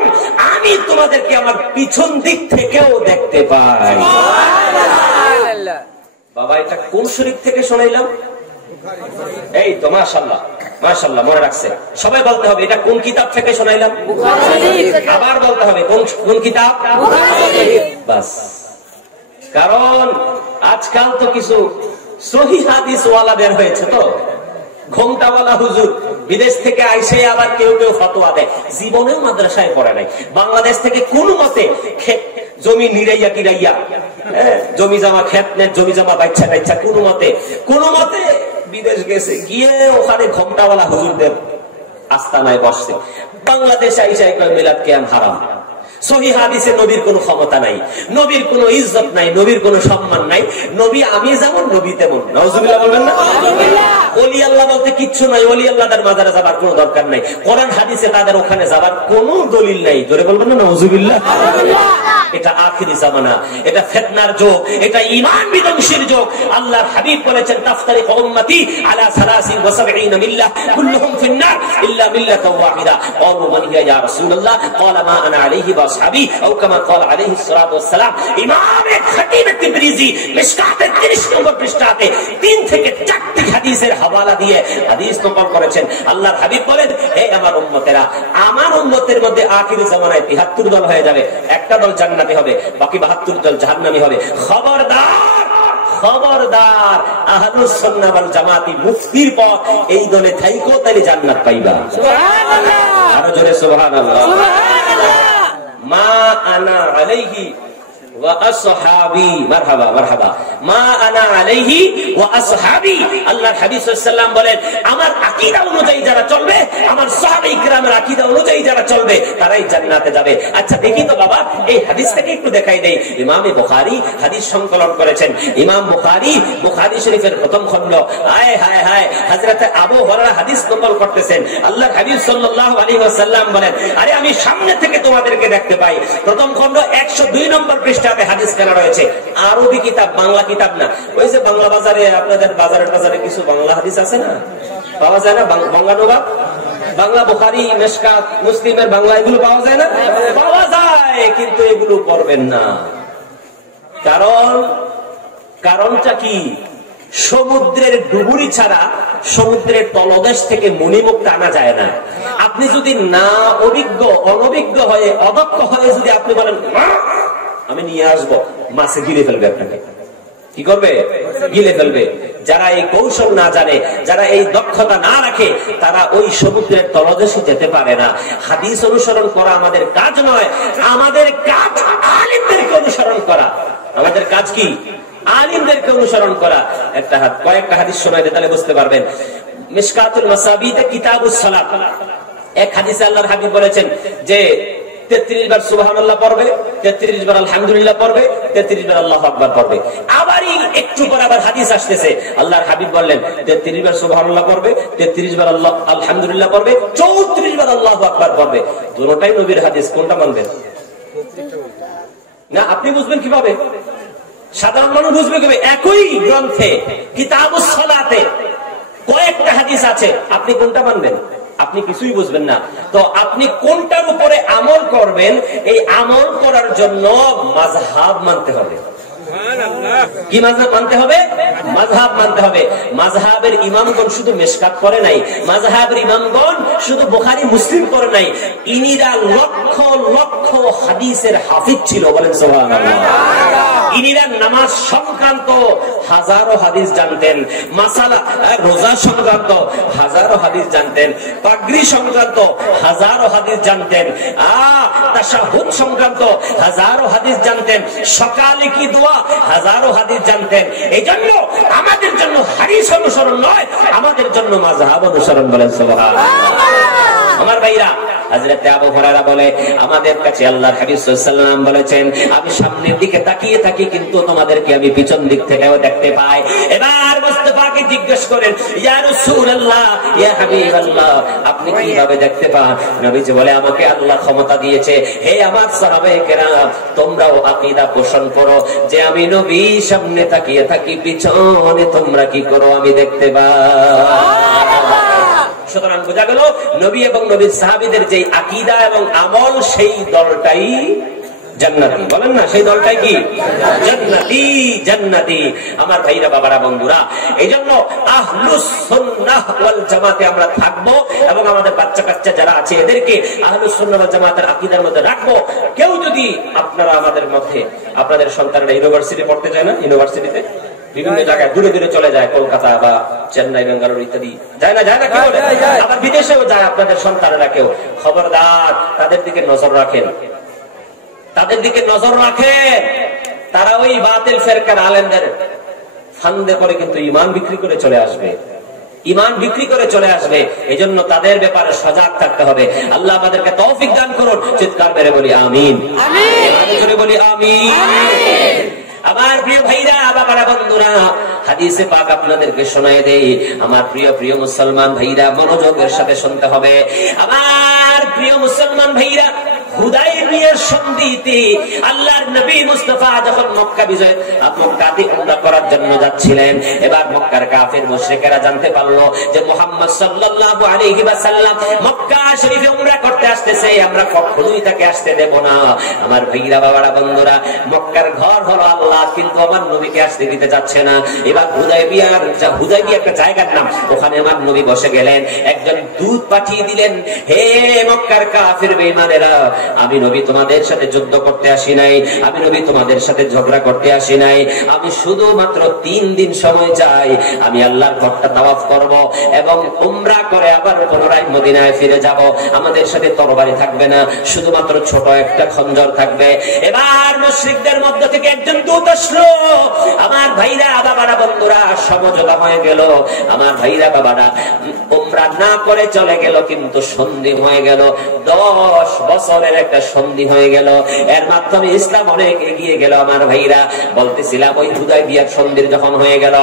আমি তোমাদেরকে আমার পিছন দিক থেকেও দেখতে পাই। বাবা, এটা কোন শরীফ থেকে শোনাইলাম? এই তো মাশাআল্লাহ, মাশাআল্লাহ, মনে রাখছে। সবাই বলতে হবে এটা কোন কিতাব থেকে শোনাইলাম? আবার বলতে হবে কোন কিতাব? বাস। কারণ আজকাল তো কিছু সহিহ হাদিস ওয়ালা বের হয়েছে, তো ঘোমটাওয়ালা হুজুর বিদেশ থেকে আইসে আবার কেউ কেউ ফতোয়া দেয়। জীবনেও মাদ্রাসায় পড়ে নাই, বাংলাদেশ থেকে কোন মতে জমি নিরাইয়া কিরাইয়া, জমি জমা খেত নেন, জমি জমা বাচ্চা টাচ্চা কোন মতে বিদেশ গেছে, গিয়ে ওখানে ঘোমটাওয়ালা হুজুরদের আস্তানায় বসছে। বাংলাদেশে আইসাই কয় মিলাদ কিয়াম হারাম। সহিহ হাদিসে নবীর কোনো ক্ষমতা নাই, নবীর কোনো ইজ্জত নাই, নবীর কোনো সম্মান নাই। নবী আমি যেমন, নবী তেমন। নাউজুবিল্লাহ বলবেন না? ওলি আল্লাহ বলতে কিচ্ছু নাই, ওলি আল্লাহদের মাজারে যাবার কোনো দরকার নাই। কোরআন হাদিসে তাদের ওখানে যাবার কোনো দলিল নাই। জোরে বলবেন না নাউজুবিল্লাহ? এটা আখিরি জামানা, এটা ফিতনার যুগ, এটা ঈমান বিধ্বংসীর যুগ। আল্লাহর হাবিব বলেছেন তাফতারিকু উম্মতি আলা 73 মিল্লাহ কুল্লুহুম ফিন-নার ইল্লা মিল্লাতান ওয়াহিদা। ক্বালু মান হিয়া ইয়া রাসূলুল্লাহ? ক্বালা মা আনা আলাইহি ওয়া আসহাবি আও কামা ক্বালা আলাইহিস সালাতু ওয়াস সালাম। ইমাম খতিব তিবরিজি মিশকাতের 30 নম্বর পৃষ্ঠাতে 3 থেকে 4টি হাদিসের হাওয়ালা দিয়ে হাদিস নকল করেছেন। আল্লাহর হাবিব বলেন, হে আমার উম্মতেরা, আমার উম্মতের মধ্যে আখিরি জামানায় 73 দল হয়ে যাবে, একটা দল জান্নাতি হবে, বাকি 72 দল জাহান্নামী হবে। খবরদার, খবরদার, আহলুস সুন্নাহ ওয়াল জামাতি মুফতির পর এই দলে থাইকো, তাহলে জান্নাত পাইবা। সুবহানাল্লাহ, আরো জোরে সুবহানাল্লাহ। মা আনা আলাইহি ওয়া আসহাবি, মারহাবা মারহাবা, মা আনা আলাইহি ওয়া আসহাবি। আল্লাহর হাবিব সাল্লাল্লাহু আলাইহি ওয়াসাল্লাম বলেন, আমার আকীদা অনুযায়ী যারা চলবে, আমার সাহাবায়ে কিরামের আকীদা অনুযায়ী যারা চলবে, তারাই জান্নাতে যাবে। আচ্ছা দেখি তো বাবা, এই হাদিসটাকে একটু দেখাই দেই। ইমাম বুখারী হাদিস সংকলন করেছেন। ইমাম বুখারী শরীফের প্রথম খণ্ড। হায় হায় হায়, হযরত আবু হুরায়রা হাদিস নকল করতেছেন। আল্লাহর হাবিব সাল্লাল্লাহু আলাইহি ওয়াসাল্লাম বলেন, আরে আমি সামনে থেকে তোমাদেরকে দেখতে পাই। প্রথম খণ্ড 102 নম্বর পৃষ্ঠা হাদিস কেনা রয়েছে। আরবি কিতাব, বাংলা কিতাব না। ওই যে বাংলা বাজারে, আপনাদের বাজারে কিছু বাংলা হাদিস আছে না, পাওয়া যায় না? বাংলানুবাদ, বাংলা বুখারী, মিশকাত, মুসলিমের বাংলা, এগুলো পাওয়া যায় না? পাওয়া যায়, কিন্তু এগুলো পড়বেন না। কারণটা কি? সমুদ্রের ডুবুরি ছাড়া সমুদ্রের তলদেশ থেকে মণিমুক্তা আনা যায় না। আপনি যদি না অনভিজ্ঞ হয়ে, অদক্ষ হয়ে যদি আপনি বলেন আমি নিয়ে আসবো, মাছে গিলে ফেলবে আপনাকে। কি করবে? গিলে ফেলবে। যারা এই কৌশল না জানে, যারা এই দক্ষতা না রাখে, তারা ওই সমুদ্রের তলদেশে যেতে পারে না। হাদিস অনুসরণ করা আমাদের কাজ নয়, আমাদের কাজ আলিমদেরকে অনুসরণ করা। আমাদের কাজ কি? আলিমদেরকে অনুসরণ করা। কয়েকটা হাদিস শোনাই দিই, তাহলে বুঝতে পারবেন। মিশকাতুল মাসাবিতে কিতাবুস সালাত, এক হাদিসে আল্লাহর হাবিব বলেছেন যে 33 বার সুবহানাল্লাহ পড়বে, 33 বার আলহামদুলিল্লাহ পড়বে, 33 বার আল্লাহু আকবার পড়বে। আবারই একটু পর আবার হাদিস আসতেছে, আল্লাহর হাবিব বললেন 33 বার সুবহানাল্লাহ পড়বে, 33 বার আলহামদুলিল্লাহ পড়বে, 34 বার আল্লাহু আকবার পড়বে। দুটোটাই নবীর হাদিস, কোনটা মানবেন? না, আপনি বুঝবেন কিভাবে? সাধারণ মানুষ বুঝবে কিভাবে? একই গ্রন্থে কিতাবুস সালাতে কয়েকটা হাদিস আছে, আপনি কোনটা মানবেন? আপনি কিছুই বুঝবেন না। তো আপনি কোনটার উপরে আমল করবেন, এই আমল করার জন্য মাযহাব মানতে হবে। কি মাযহাব মানতে হবে? মাযহাব মানতে হবে। মাযহাবের ইমামগণ শুধু মিশকাত করে নাই, মাযহাবের ইমামগণ শুধু বুখারী মুসলিম করে নাই, ইনিরা লক্ষ লক্ষ হাদিসের হাফিজ ছিল। বলেন সুবহানাল্লাহ। ইনিরা নামাজ সংক্রান্ত হাজারো হাদিস জানতেন, মাসালা রোজা সংক্রান্ত হাজারো হাদিস জানতেন, পাগড়ি সংক্রান্ত হাজারো হাদিস জানতেন, তাশাহুদ সংক্রান্ত হাজারো হাদিস জানতেন, সকালে কি দোয়া হাজারো হাদিস জানতেন। এই জন্য আমাদের জন্য হাদিস অনুসরণ নয়, আমাদের জন্য মাযহাব অনুসরণ। বলেন সুবহানাল্লাহ। আমার ভাইরা, হযরত আবু হুরায়রা বলে আমাদের কাছে আল্লাহর হাবিব সাল্লাল্লাহু আলাইহি ওয়াসাল্লাম বলেছেন, আমি সামনের দিকে তাকিয়ে থাকি কিন্তু তোমাদেরকে আমি পিছন দিক থেকেও দেখতে পাই। এবার মুস্তাফাকে জিজ্ঞেস করেন, ইয়া রাসূলুল্লাহ, ইয়া হাবিবাল্লাহ, আপনি কিভাবে দেখতে পান? নবীজি বলে, আমাকে আল্লাহ ক্ষমতা দিয়েছে। হে আমার সাহাবায়ে কেরাম, তোমরাও আকীদা পোষণ করো যে আমি নবী সামনে তাকিয়ে থাকি, পিছনে তোমরা কি করো আমি দেখতে পাই। সুতরাং বোঝা গেল নবী এবং নবীর সাহাবীদের যে আকীদা এবং আমল, সেই দলটাই জান্নাতি। বলেন না, সেই দলটাই কি জান্নাতি? জান্নাতি। আমার ভাইরা, বাবারা, বন্ধুরা, এইজন্য আহলুস সুন্নাহ ওয়াল জামাতে আমরা থাকবো এবং আমাদের বাচ্চা কাচ্চা যারা আছে এদেরকে আহলুস সুন্নাহ ওয়াল জামাতের আকীদার মধ্যে রাখবো। কেউ যদি আপনারা আমাদের মধ্যে আপনাদের সন্তানরা ইউনিভার্সিটি পড়তে যায় না, ইউনিভার্সিটিতে বিভিন্ন জায়গায় দূরে দূরে চলে যায়, কলকাতা বা চেন্নাই, বেঙ্গালুরু ইত্যাদি যায় না, যায় না, কেউ আবার বিদেশেও যায় আপনাদের সন্তানেরা। কেউ খবরদার, তাদের দিকে নজর রাখেন, তাদের দিকে নজর রাখেন। তারা ওই বাতিল ফেরকার আলেমদের ফান্দে করে কিন্তু ইমান বিক্রি করে চলে আসবে, ইমান বিক্রি করে চলে আসবে। এজন্য তাদের ব্যাপারে সজাগ থাকতে হবে। আল্লাহ আমাদেরকে তৌফিক দান করুন। চিৎকার মেরে বলি আমিন, আমিন, বলি আমিন। আমার প্রিয় ভাইরা, বাবারা, বন্ধুরা, হাদিসে পাক আপনাদেরকে শোনায় দেই। আমার প্রিয় প্রিয় মুসলমান ভাইরা, মনোযোগের সাথে শুনতে হবে। আমার প্রিয় মুসলমান ভাইরা, হুদায়বিয়ার সন্ধিতে আল্লাহর নবী মুস্তাফা যখন মক্কা বিজয় মক্কাতে উমরা করার জন্য যাচ্ছিলেন, এবার মক্কার কাফির মুশরিকেরা জানতে পারলো যে মুহাম্মদ সাল্লাল্লাহু আলাইহি ওয়াসাল্লাম মক্কা শরীফে উমরা করতে আসতেছে, আমরা কখনোই তাকে আসতে দেব না। আমার ভাইরা, বাবারা, বন্ধুরা, মক্কার ঘর হলো আল্লাহ, কিন্তু আমার নবীকে আসতে দিতে যাচ্ছে না। এবার হুদায়বিয়া একটা জায়গার নাম, ওখানে আমার নবী বসে গেলেন। একজন দূত পাঠিয়ে দিলেন, হে মক্কার কাফির বেঈমানেরা, আমি নবী তোমাদের সাথে যুদ্ধ করতে আসি নাই, আমি নবী তোমাদের সাথে ঝগড়া করতে আসি নাই, আমি শুধুমাত্র 3 দিন সময় চাই, আমি আল্লাহর ঘরটা তাওয়াফ করব এবং উমরা করে আবার পুনরায় মদিনায় ফিরে যাব। আমাদের সাথে তরবারি থাকবে না, শুধুমাত্র ছোট একটা খঞ্জর থাকবে। এবার মুশরিকদের মধ্য থেকে একজন দূত আসলো। আমার ভাইরা, বাবারা, বন্ধুরা, সমঝোতা হয়ে গেল। আমার ভাইরা, বাবারা, উমরা না করে চলে গেল, কিন্তু সন্ধি হয়ে গেল। 10 বছরের একটা সন্ধি হয়ে গেল। এর মাধ্যমে ইসলাম অনেক এগিয়ে গেল। আমার ভাইরা, বলতেছিলাম ওই হুদায়বিয়ার সন্ধির যখন হয়ে গেল,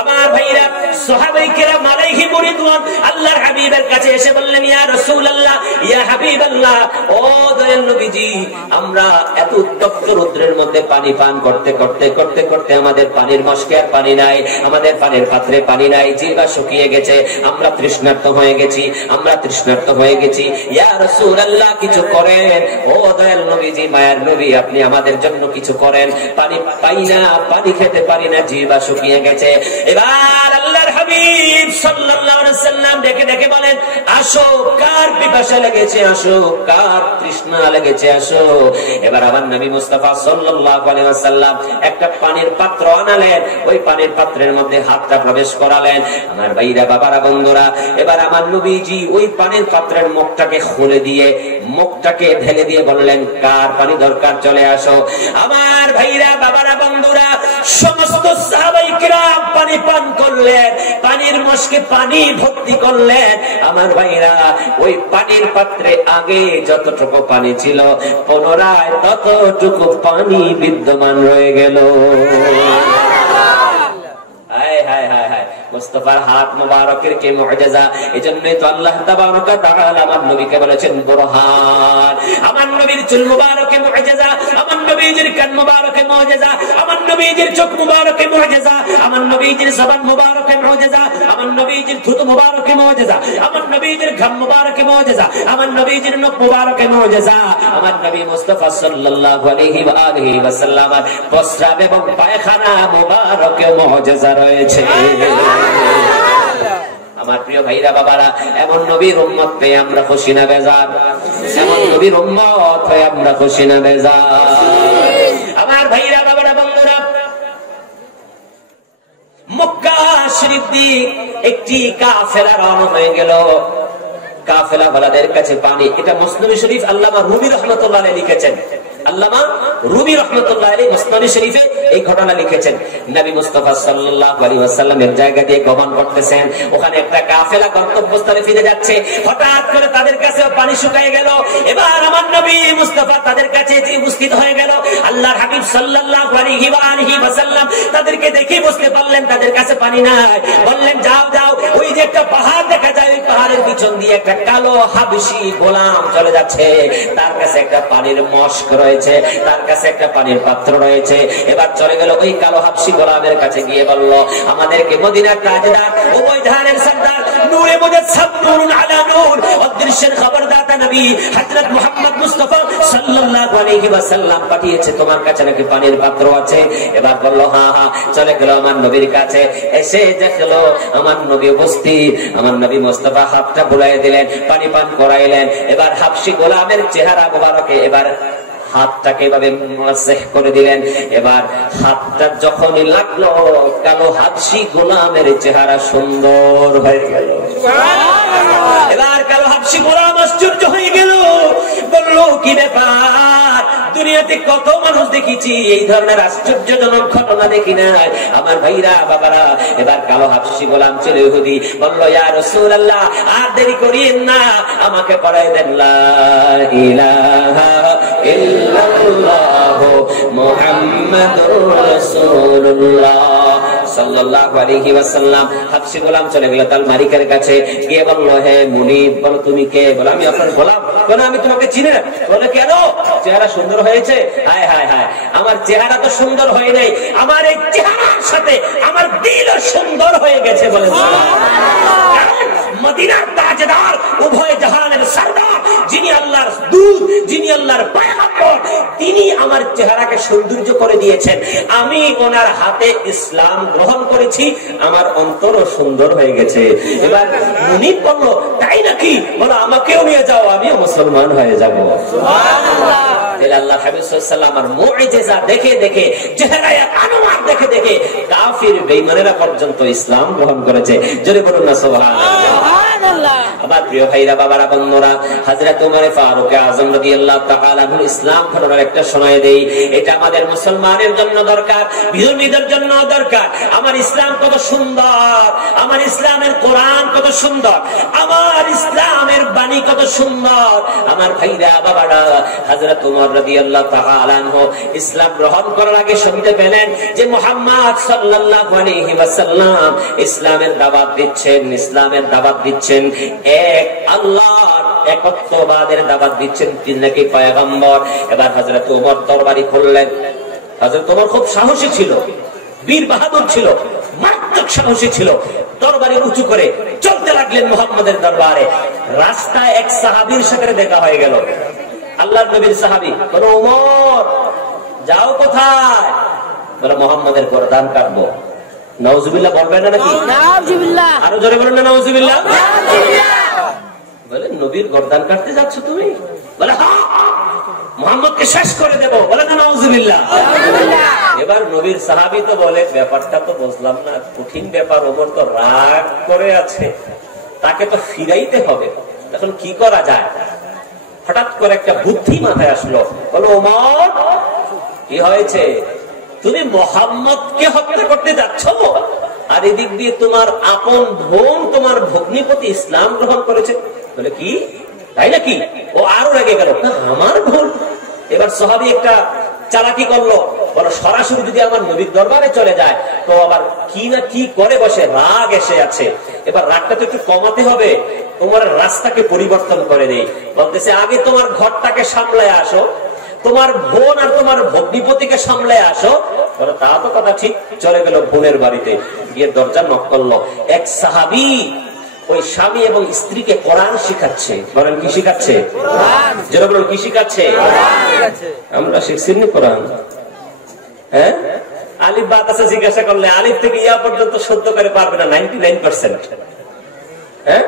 আমার ভাইরা, সাহাবায়ে কেরাম আলাইহিম রিদওয়ান আল্লাহর হাবিবের কাছে এসে বললেন, ইয়া রাসূলুল্লাহ, ইয়া হাবিবাল্লাহ, ও দয়াল নবীজি, আমরা এত উত্তপ্ত রৌদ্রের মধ্যে পানি পান করতে করতে করতে করতে আমাদের পানির মশকে আর পানি নাই, আমাদের পানির পাত্রে পানি নাই, জিহ্বা শুকিয়ে গেছে, আমরা তৃষ্ণার্ত হয়ে গেছি, আমরা তৃষ্ণার্ত হয়ে গেছি। ইয়া রাসূলুল্লাহ, কিছু করেন। ও দয়াল নবীজি, মায়ের নবী, আপনি আমাদের জন্য কিছু করেন। পানি পাই না, পানি খেতে পারি না, জিহ্বা শুকিয়ে গেছে। এবার আল্লাহর হাবিব সাল্লাল্লাহু আলাইহি ওয়াসাল্লাম ডেকে ডেকে বলেন, আসো, কার পিপাসা লেগেছে আসো, কার তৃষ্ণা লেগেছে আসো। এবার আমার নবী মুস্তাফা সাল্লাল্লাহু আলাইহি ওয়াসাল্লাম একটা পানির পাত্র আনালেন, ওই পানির পাত্রের মধ্যে হাতটা প্রবেশ করালেন। আমার ভাইরা, বাবারা, বন্ধুরা, এবার আমার নবীজি ওই পানির পাত্রের মুখটাকে খুলে দিয়ে, মুখটাকে ঢেলে দিয়ে বললেন, কার পানি দরকার চলে আসো। আমার ভাইরা, বাবারা, বন্ধুরা, সমস্ত সাহাবায়ে কেরাম পানি পান করলেন, পানির মশকে পানি ভর্তি করলেন। আমার ভাইরা, ওই পানির পাত্রে আগে যতটুকু পানি ছিল, পুনরায় ততটুকু পানি বিদ্যমান রয়ে গেল। হায় হায় হায় হায়, মুস্তাফার হাত মুবারকের কি মুআজিজা! এজন্যই তো আল্লাহ তাবারাকা তাআলা আমার নবীকে বলেছেন বুরহান। আমার নবীর চুল মুবারকে মুআজিজা, আমার নবীর কান মুবারকে মুআজিজা, আমার নবীজির চোখ মুবারকে মুআজিজা, আমার নবীজির জবান মুবারকে মুআজিজা, আমার নবীজির থুতু মুবারকে মুআজিজা, আমার নবীজির ঘাম মুবারকে মুআজিজা, আমার নবীজির নখ মুবারকে মুআজিজা, আমার নবী মুস্তাফা সাল্লাল্লাহু আলাইহি ওয়া আলিহি ওয়াসাল্লামের প্রস্রাব এবং পায়খানা মুবারকে মুআজিজা রয়েছে। আমার প্রিয় ভাইরা বাবারা, এমন নবীর উম্মত পেয়ে আমরা খুশি না বেজার? এমন নবীর উম্মত হয়ে আমরা খুশি না বেজার? আমার ভাইরা বাবারা, বন্ধুরা, মক্কা শরীফ দিয়ে একটি কাফেলা রওনা হয়ে গেল। কাফেলা ওয়ালাদের কাছে পানি। এটা মুসলিম শরীফ আল্লামা রুমি রাহমাতুল্লাহ আলাইহি লিখেছেন। আল্লামা রুমি রাহমাতুল্লাহ আলাইহি মুসনাদ শরীফে এই ঘটনা লিখেছেন। নবী মুস্তাফা সাল্লাল্লাহু আলাইহি ওয়াসাল্লামের জায়গা দিয়ে গমন করতেছেন, ওখানে একটা কাফেলা গন্তব্যস্থলে ফিরে যাচ্ছে। হঠাৎ করে তাদের কাছে পানি শুকিয়ে গেল। এবার আমার নবী মুস্তাফা তাদের কাছে এসে উপস্থিত হয়ে গেল। আল্লাহর হাবিব সাল্লাল্লাহু আলাইহি ওয়াসাল্লাম তাদেরকে দেখে বুঝতে পারলেন তাদের কাছে পানি নাই। বললেন, যাও যাও, ওই যে একটা পাহাড় দেখা যায়, ওই পাহাড়ের পিছন দিয়ে একটা কালো হাবশী গোলাম চলে যাচ্ছে, তার কাছে একটা পানির মশক রয়েছে, তার কাছে একটা পানির পাত্র রয়েছে। এবার চলে গেল ওই কালো হাবশী গোলামের কাছে, গিয়ে বলল, আমাদেরকে মদিনার তাজদার, ওই জাহানের সরদার, নূরে মুজাসসাম, নূরুন আলা নূর, অদৃশ্যের খবরদাতা নবী হযরত মুহাম্মদ মুস্তাফা সাল্লাল্লাহু আলাইহি ওয়াসাল্লাম পাঠিয়েছে, তোমার কাছে নাকি পানির পাত্র আছে। এবার বলল, হ্যাঁ হ্যাঁ। চলে গেল আমার নবীর কাছে, এসে দেখলো আমার নবী উপস্থিত। আমার নবী মুস্তাফা হাতটা বুলাই দিলেন, পানি পান করাইলেন। এবার হাবশী গোলামের চেহারা মোবারকে এবার হাতটাকে এভাবে মাসহ করে দিলেন। এবার হাতটা যখনই লাগলো, কালো হাবশী গোলামের চেহারা সুন্দর হয়ে গেল। এবার কালো হাবশী গোলাম আশ্চর্য হয়ে গেল, বলল, কি ব্যাপার? দুনিয়াতে কত মানুষ দেখেছি, এই ধরনের আশ্চর্যজনক ঘটনা দেখি নাই। আমার ভাইরা বাবারা, এবার কালো হাবশী গোলাম ছিল ইহুদি, বলল, ইয়া রাসূলুল্লাহ, আর দেরি করিয়েন না, আমাকে পড়াই দেন লা ইলাহা ইল্লাল্লাহু মুহাম্মাদুর রাসূলুল্লাহ সাল্লাল্লাহু আলাইহি ওয়াসাল্লাম। হাবশী গোলাম চলে গেল তার মালিকের কাছে, গিয়ে বলল, হে মুনিব, বলো তুমি কে? বলো, আমি আপনার গোলাম। বলো, আমি তোমাকে চিনি না। বলে, কেন? চেহারা সুন্দর হয়েছে? হায় হায় হায়, আমার চেহারা তো সুন্দর হয় নাই, আমার এই চেহারার সাথে আমার দিলও সুন্দর হয়ে গেছে। বলে, মদিনার তাজদার, উভয় জাহানের সরদার, যিনি আল্লাহর দূত, যিনি আল্লাহর পয়গম্বর, তিনি আমার চেহারাকে সৌন্দর্য করে দিয়েছেন। আমি ওনার হাতে ইসলাম গ্রহণ করেছি, আমার অন্তরও সুন্দর হয়ে গেছে। এবার মুনিব বলল, তাই নাকি? বলো, আমাকেও নিয়ে যাও, আমিও মুসলমান হয়ে যাবো। সুবহানাল্লাহ। আল্লাহ হাবিব সাল্লাল্লাহু আলাইহি ওয়াসাল্লাম মুজিজা দেখে দেখে, চেহারায় আনোয়ার দেখে দেখে কাফির বেঈমানেরা পর্যন্ত ইসলাম গ্রহণ করেছে। জোরে বলুন না সুবহানাল্লাহ। আমার প্রিয় ভাইরা বাবারা, বন্ধুরা, হযরত ওমর ফারুক আযম রাদিয়াল্লাহু তাআলা আনহু ইসলাম ঘটনার একটা শোনায় দেই। এটা আমাদের মুসলমানের জন্য দরকার, বিধর্মীদের জন্য দরকার। আমার ইসলাম কত সুন্দর, আমার ইসলামের কোরআন কত সুন্দর, আমার ইসলামের বাণী কত সুন্দর। আমার ভাইরা বাবারা, হযরত ওমর রাদিয়াল্লাহু তাআলা আনহু ইসলাম গ্রহণ করার আগে শুনতে পেলেন যে মুহাম্মদ সাল্লাল্লাহু আলাইহি ওয়াসাল্লাম ইসলামের দাওয়াত দিচ্ছেন, ইসলামের দাওয়াত দিচ্ছেন, এক আল্লাহর একত্ববাদের দাওয়াত দিচ্ছেন, তিনি নাকি পয়গম্বর। এবার হযরত ওমর তরবারি খুললেন। হযরত ওমর খুব সাহসী ছিল, বীর বাহাদুর ছিল, মারাত্মক সাহসী ছিল। তরবারি উঁচু করে চলতে লাগলেন মুহাম্মদের দরবারে। রাস্তায় এক সাহাবীর সাথে দেখা হয়ে গেল, আল্লাহর নবীর সাহাবী। বলে, ওমর, যাও কোথায়? বলে, মুহাম্মদের গর্দান কাটবো। নাউজুবিল্লাহ বলবেন না নাকি? নাউজুবিল্লাহ। আরো জোরে বলেন না, নাউজুবিল্লাহ। বলে, নবীর গর্দান কাটতে যাচ্ছ তুমি? বলে, হ্যাঁ, মুহাম্মদকে শেষ করে দেব। বলে না, নাউজুবিল্লাহ। এবার নবীর সাহাবী তো বলে, ব্যাপারটা তো বুঝলাম না, কঠিন ব্যাপার। ওমর তো রাগ করে আছে, তাকে তো ফিরাইতে হবে, এখন কি করা যায়? হঠাৎ করে একটা বুদ্ধি মাথায় আসলো। বলো, ওমর, কি হয়েছে? তুমি মুহাম্মদকে হত্যা করতে যাচ্ছ, আর এদিক দিয়ে তোমার আপন বোন, তোমার ভগ্নিপতি ইসলাম গ্রহণ করেছে। বলে, কি, তাই নাকি? ও আরো রেগে গেল, আমার বোন। এবার সাহাবী একটা চালাকি করলো, বলো, সরাসরি যদি আমার নবীর দরবারে চলে যায় তো আবার কি না কি করে বসে, রাগ এসে আছে। এবার রাগটা তো একটু কমাতে হবে, তোমার রাস্তাকে পরিবর্তন করে দেই। বলতেছে, আগে তোমার ঘরটাকে সামলায় আসো, তোমার বোন আর তোমার ভগ্নিপতিকে সামলায় আসো, তা তো কথা ঠিক। চলে গেল বোনের বাড়িতে, গিয়ে দরজা নক করলো। এক সাহাবী ওই স্বামী এবং স্ত্রীকে কোরআন শিখাচ্ছে। বলেন কি শিখাচ্ছে? যারা বলেন কি শিখাচ্ছে? আমরা শিখছি না কোরআন? হ্যাঁ, আলিফ বাদ আছে জিজ্ঞাসা করলে আলিফ থেকে ইয়া পর্যন্ত শুদ্ধ করে পারবে না 99%। হ্যাঁ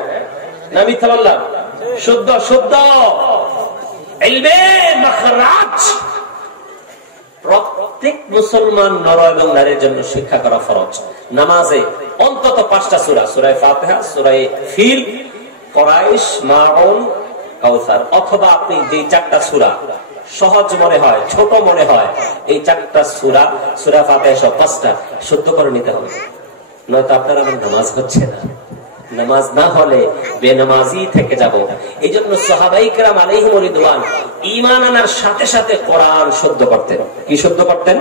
না মিথ্যা বললাম? শুদ্ধ শুদ্ধ। ইলমে মাখরাজ প্রত্যেক মুসলমান নর এবং নারীর জন্য শিক্ষা করা ফরজ। নামাজে অন্তত 5টা সূরা, সূরা ফাতিহা, সূরা ফিল, কুরাইশ, মাউন, কাউসার, অথবা আপনি যে 4টা সূরা সহজ মনে হয়, ছোট মনে হয়, এই 4টা সূরা, সূরা ফাতিহা সহ 5টা শুদ্ধ করে নিতে হবে। নয়তো আপনার আমার নামাজ হচ্ছে না। নামাজ না হলে বেনামাজি থেকে যাব। এই জন্য সাহাবায়ে কেরাম আলাইহিম রিদওয়ান ঈমান আনার সাথে সাথে কোরআন শুদ্ধ করতেন। কি শুদ্ধ করতেন?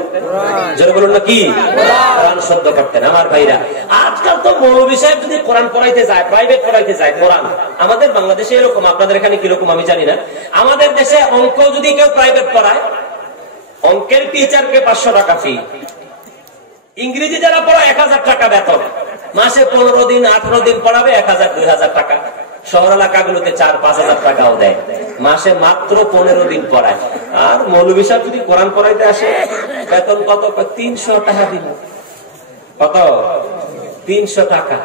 জোরে বলুন না কি? কোরআন শুদ্ধ করতেন। আমার ভাইরা, আজকাল তো মৌলভী সাহেব যদি কোরআন পড়াইতে যায়, প্রাইভেট পড়াইতে যায় কোরআন, আমাদের বাংলাদেশে এরকম, আপনাদের এখানে কিরকম আমি জানি না, আমাদের দেশে অঙ্ক যদি কেউ প্রাইভেট পড়ায়, অঙ্কের টিচারকে 500 টাকা ফি, ইংরেজি যারা পড়ায় 1000 টাকা বেতন, মাসে 15 দিন 18 দিন পড়াবে 1000-2000 টাকা। শহর এলাকাগুলোতে 4-5 হাজার টাকাও দেয়, মাসে মাত্র 15 দিন পড়ায়। আর মৌলভী সাহেব যদি কোরআন পড়াইতে আসে, বেতন কত? 300 টাকা দিন। কত? 300 টাকা।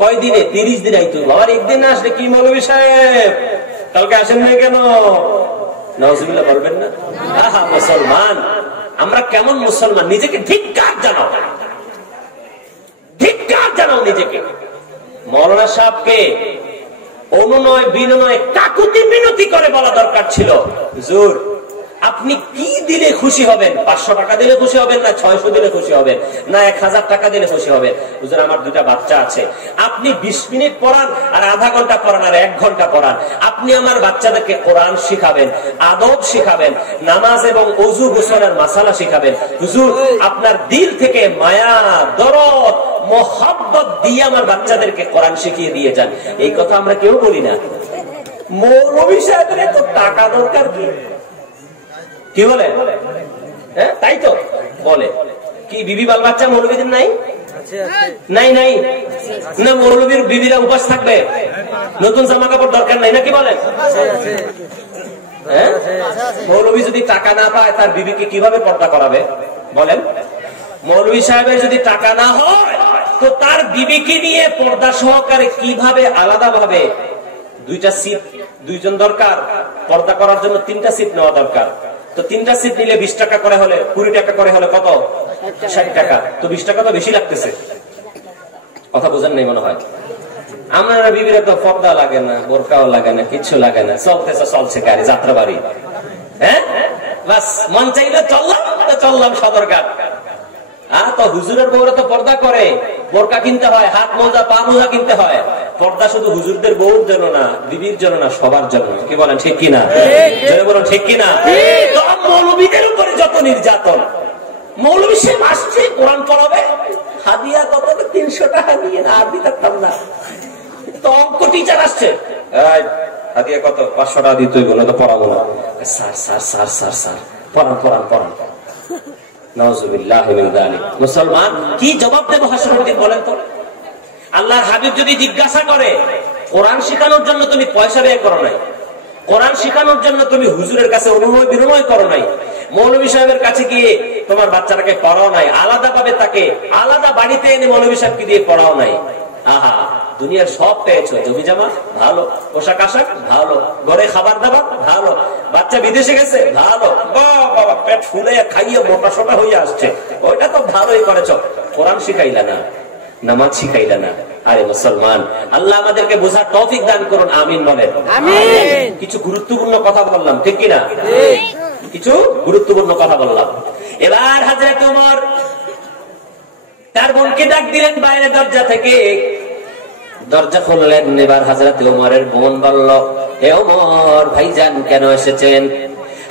কয় দিনে? 30 দিন আইতো। আবার একদিন আসলে কি মৌলভী সাহেব কালকে আসেন নাই কেন? নাউজুবিল্লাহ বলবেন না? আহা মুসলমান, আমরা কেমন মুসলমান? নিজেকে ধিক্কার জানাও, ধিক্কার জানাও নিজেকে। মৌলানা সাহেবকে অনুনয় বিনয় কাকুতি মিনতি করে বলা দরকার ছিল, হুজুর আপনি কি দিলে খুশি হবেন? 500 টাকা দিলে খুশি হবেন, না 600 দিলে খুশি হবেন, না 1000 টাকা দিলে খুশি হবেন? হুজুর আমার 2টা বাচ্চা আছে, আপনি 20 মিনিট পড়ান আর আধা ঘন্টা পড়ান আর 1 ঘন্টা পড়ান। আপনি আমার বাচ্চাদেরকে কোরআন শিখাবেন, আদব শিখাবেন, নামাজ এবং ওযু গোসলের মাসালা শিখাবেন। হুজুর আপনার দিল থেকে মায়া, দরদ, মোহাব্বত দিয়ে আমার বাচ্চাদেরকে কোরআন শিখিয়ে দিয়ে যান। এই কথা আমরা কেউ বলি না। মৌলভী সাহেবের তো টাকা দরকার কি? কি বলে? হ্যাঁ তাই তো বলে। কি বিবি বাল বাচ্চা মৌলভীদের নাই? নাই নাই না, মৌলভীর বিবিরা উপাস থাকবে, নতুন জামা কাপড় দরকার নাই, নাকি বলেন? হ্যাঁ, মৌলভী যদি টাকা না পায় তার বিবিকে কিভাবে পর্দা করাবে বলেন? মৌলভী সাহেবের যদি টাকা না হয় তো তার বিবিকে নিয়ে পর্দা সহকারে কিভাবে আলাদা ভাবে 2টা সিট, 2জন দরকার, পর্দা করার জন্য 3টা সিট নেওয়া দরকার। তো 3টা সিট নিলে 20 টাকা করে হলে, 20 টাকা করে হলে কত? 60 টাকা। তো 20 টাকা তো বেশি লাগতেছে। কথা বোঝেন নাই মনে হয়? আমরা বিবিরা তো পর্দা লাগে না, বোরকাও লাগে না, কিচ্ছু লাগে না, চলতেছে, চলছে গাড়ি, যাত্রা বাড়ি। হ্যাঁ বাস, মন চাইলে চললাম সদরঘাট। তো হুজুরের বউরা তো পর্দা করে, বোরকা কিনতে হয়, হাত মোজা পা মোজা কিনতে হয়। পর্দা শুধু হুজুরদের বউর জন্য না, বিবির জন্য না, সবার জন্য। কি বলেন ঠিক কিনা? বলেন ঠিক কিনা? মৌলবীদের উপরে যত নির্যাতন, মৌলবী সাহেব আসছে কোরআন পড়াবে, হাদিয়া কত? 300 টাকা নিয়ে আর দিতাম না। তো অঙ্ক টিচার আসছে, হাদিয়া কত? 500 টাকা দিতে হইব, না তো পড়াবো না। স্যার পড়ান। মুসলমান কি জবাব দেবো হাসরের দিন বলেন তো? আল্লাহর হাবিব যদি জিজ্ঞাসা করে, কোরআন শেখানোর জন্য তুমি পয়সা ব্যয় করো নাই, কোরআন শেখানোর জন্য তুমি হুজুরের কাছে অনুনয় বিনয় করো নাই, মৌলভী সাহেবের কাছে গিয়ে তোমার বাচ্চাটাকে পড়াও নাই, আলাদা ভাবে তাকে আলাদা বাড়িতে এনে মৌলভী সাহেবকে দিয়ে পড়াও নাই, আহা দুনিয়ার সব পেয়েছো, জমি জামা ভালো, পোশাক আশাক ভালো, ঘরে খাবার দাবার ভালো, বাচ্চা বিদেশে গেছে ভালো, বাবা পেট ফুলে খাইয়ে মোটা সোটা হয়ে আসছে, ওইটা তো ভালোই করেছো, কোরআন শিখাইলা না, নামাজ শিখাইলা না। আরে মুসলমান, আল্লাহ আমাদেরকে বোঝার তৌফিক দান করুন, আমিন বলেন। কিছু গুরুত্বপূর্ণ কথা বললাম, ঠিক কিনা? কিছু গুরুত্বপূর্ণ কথা বললাম। এবার হযরত ওমর তার বোনকে ডাক দিলেন বাইরে দরজা থেকে, দরজা খুললেন। এবার হযরত ওমরের বোন বলল, হে ওমর ভাইজান কেন এসেছেন?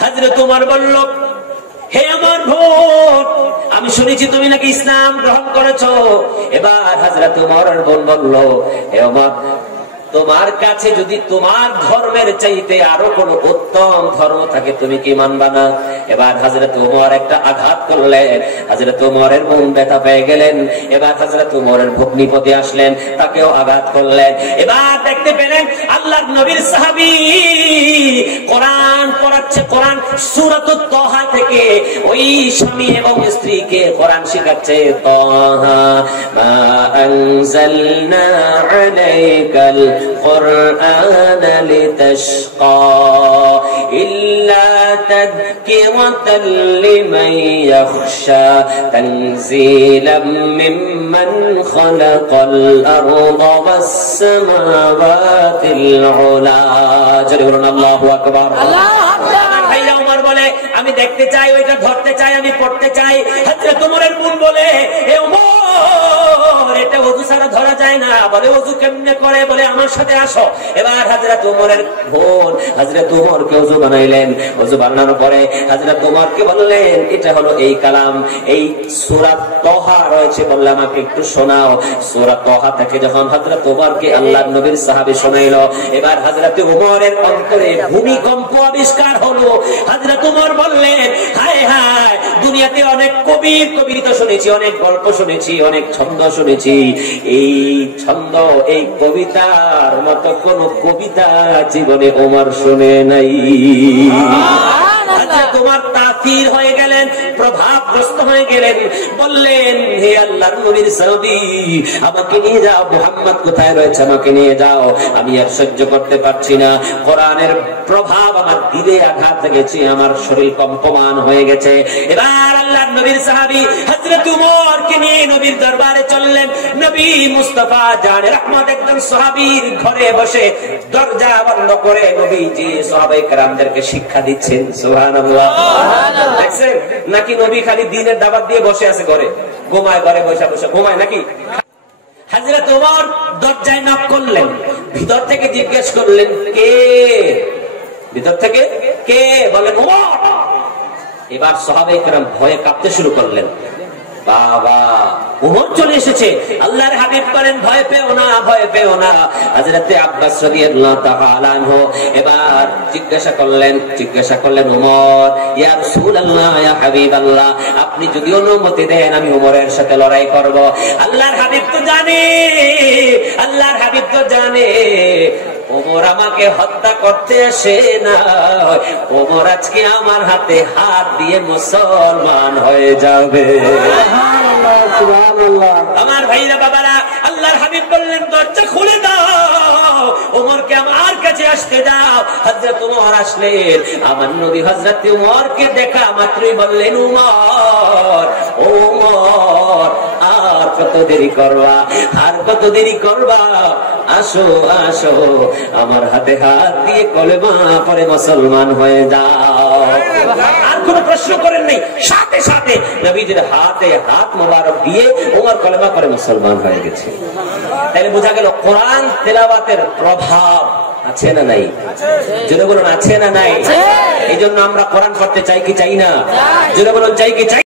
হযরত ওমর বলল, হে আমার বোন, আমি শুনেছি তুমি নাকি ইসলাম গ্রহণ করেছো। এবার হযরত ওমরের বোন বলল, হে ওমর তোমার কাছে যদি তোমার ধর্মের চাইতে আরো কোন উত্তম ধর্ম থাকে তুমি কি মানবা না? এবার হযরত ওমর একটা আঘাত করলেন, হযরত ওমরের মন ব্যথা পেয়ে গেলেন। এবার হযরত ওমরের ভগ্নিপতি আসলেন, তাকেও আঘাত করলেন। এবার দেখতে পেলেন আল্লাহর নবীর সাহাবী কোরআন পড়াচ্ছে, কোরআন সূরাতুত তাহা থেকে ওই স্বামী এবং স্ত্রীকে কোরআন শেখাচ্ছে। তাহা মা আনজালনা আলাইকাল القرآن لتشقى إلا تذكرة لمن يخشى تنزيلا ممن خلق الأرض والسماوات العلى الله أكبر বলে আমি দেখতে চাই, ওইটা ধরতে চাই, আমি পড়তে চাই। হযরত ওমরের বোন বলে এ ওমর, এটা ওযু ছাড়া ধরা যায় না। বলে ওযু কেমনে করে? বলে আমার সাথে আসো। এবার হযরত ওমরের বোন হযরত ওমরকে ওযু বানাইলেন। ওযু বানানোর পরে হযরত ওমরকে বললেন এটা হলো এই কালাম, এই সূরা তাহা রয়েছে, বললে আমাকে একটু শোনাও। সূরা তাহা থেকে যখন হযরত ওমরকে আল্লাহর নবীর সাহাবী শোনাইলো, এবার হযরত ওমরের অন্তরে ভূমিকম্প আবিষ্কার হলো। হযরত ওমর বললেন হায় হায়, দুনিয়াতে অনেক কবির কবিতা শুনেছি, অনেক গল্প শুনেছি, অনেক ছন্দ শুনেছি, এই ছন্দ এই কবিতার মতো কোন কবিতা জীবনে ওমর শুনে নাই। তোমার তাসির হয়ে গেলেন, প্রভাবগ্রস্ত হয়ে গেলেন। বললেন হে আল্লাহর নবীর সাহাবী, আমাকে নিয়ে যাও, মুহাম্মদ কোথায় রয়েছে আমাকে নিয়ে যাও, আমি আর সহ্য করতে পারছি না। কোরআনের প্রভাব আমার দিলে আঘাত লেগেছে, আমার শরীর কম্পমান হয়ে গেছে। এবার আল্লাহর নবীর সাহাবী হযরত উমরকে নিয়ে নবীর দরবারে চললেন। নবী মুস্তাফা জানে রহমত একজন সাহাবীর ঘরে বসে দরজা বন্ধ করে নবীজি সাহাবায়ে কেরামদেরকে শিক্ষা দিচ্ছেন। সুবহানাল্লাহ। দেখছেন নাকি নবী খালি দিনের দাওয়াত দিয়ে বসে আছে ঘরে, ঘুমায়, ঘরে বসে বসে ঘুমায় নাকি? হযরত ওমর দরজায় নক করলেন, ভিতর থেকে জিজ্ঞেস করলেন কে? ভিতর থেকে কে? বলেন ওমর। এবার সাহাবায়ে কেরাম ভয়ে কাঁপতে শুরু করলেন। বাবা, ওমর চলে এসেছে। আল্লাহর হাবিব বলেন ভয় পেও না, ভয় পেও না। হযরতে আব্বাস রাদিয়াল্লাহু তাআলা আনহু এবার জিজ্ঞাসা করলেন ওমর, ইয়া রাসূলুল্লাহ, ইয়া হাবিবাল্লাহ, আপনি যদি অনুমতি দেন আমি ওমরের সাথে লড়াই করব। আল্লাহর হাবিব তো জানে ওমর আমাকে হত্যা করতে আসে না, ওমর আজকে আমার হাতে হাত দিয়ে মুসলমান হয়ে যাবে। আমার ভাইরা বাবারা, আল্লাহর হাবিব বললেন দরজা খুলে দাও, ওমরকে আমার কাছে আসতে দাও। হযরত ওমর আসলেন। আমার নবী হযরত ওমরকে দেখা মাত্রই বললেন ওমর, ওমর আর কত দেরি করবা, আর কত দেরি করবা, আসো আসো আমার হাতে হাত দিয়ে কলেমা পড়ে মুসলমান হয়ে যাও। আর কোন প্রশ্ন করেন নাই, সাথে সাথে নবীজির হাতে হাত মোবারক দিয়ে ওমর কলেমা পড়ে মুসলমান হয়ে গেছে। তাহলে বোঝা গেল কোরআন তেলাওয়াতের প্রভাব আছে না নাই? জোরে বলুন আছে না নাই? এই জন্য আমরা কোরআন পড়তে চাই কি চাই না? জোরে বলুন চাই কি চাই?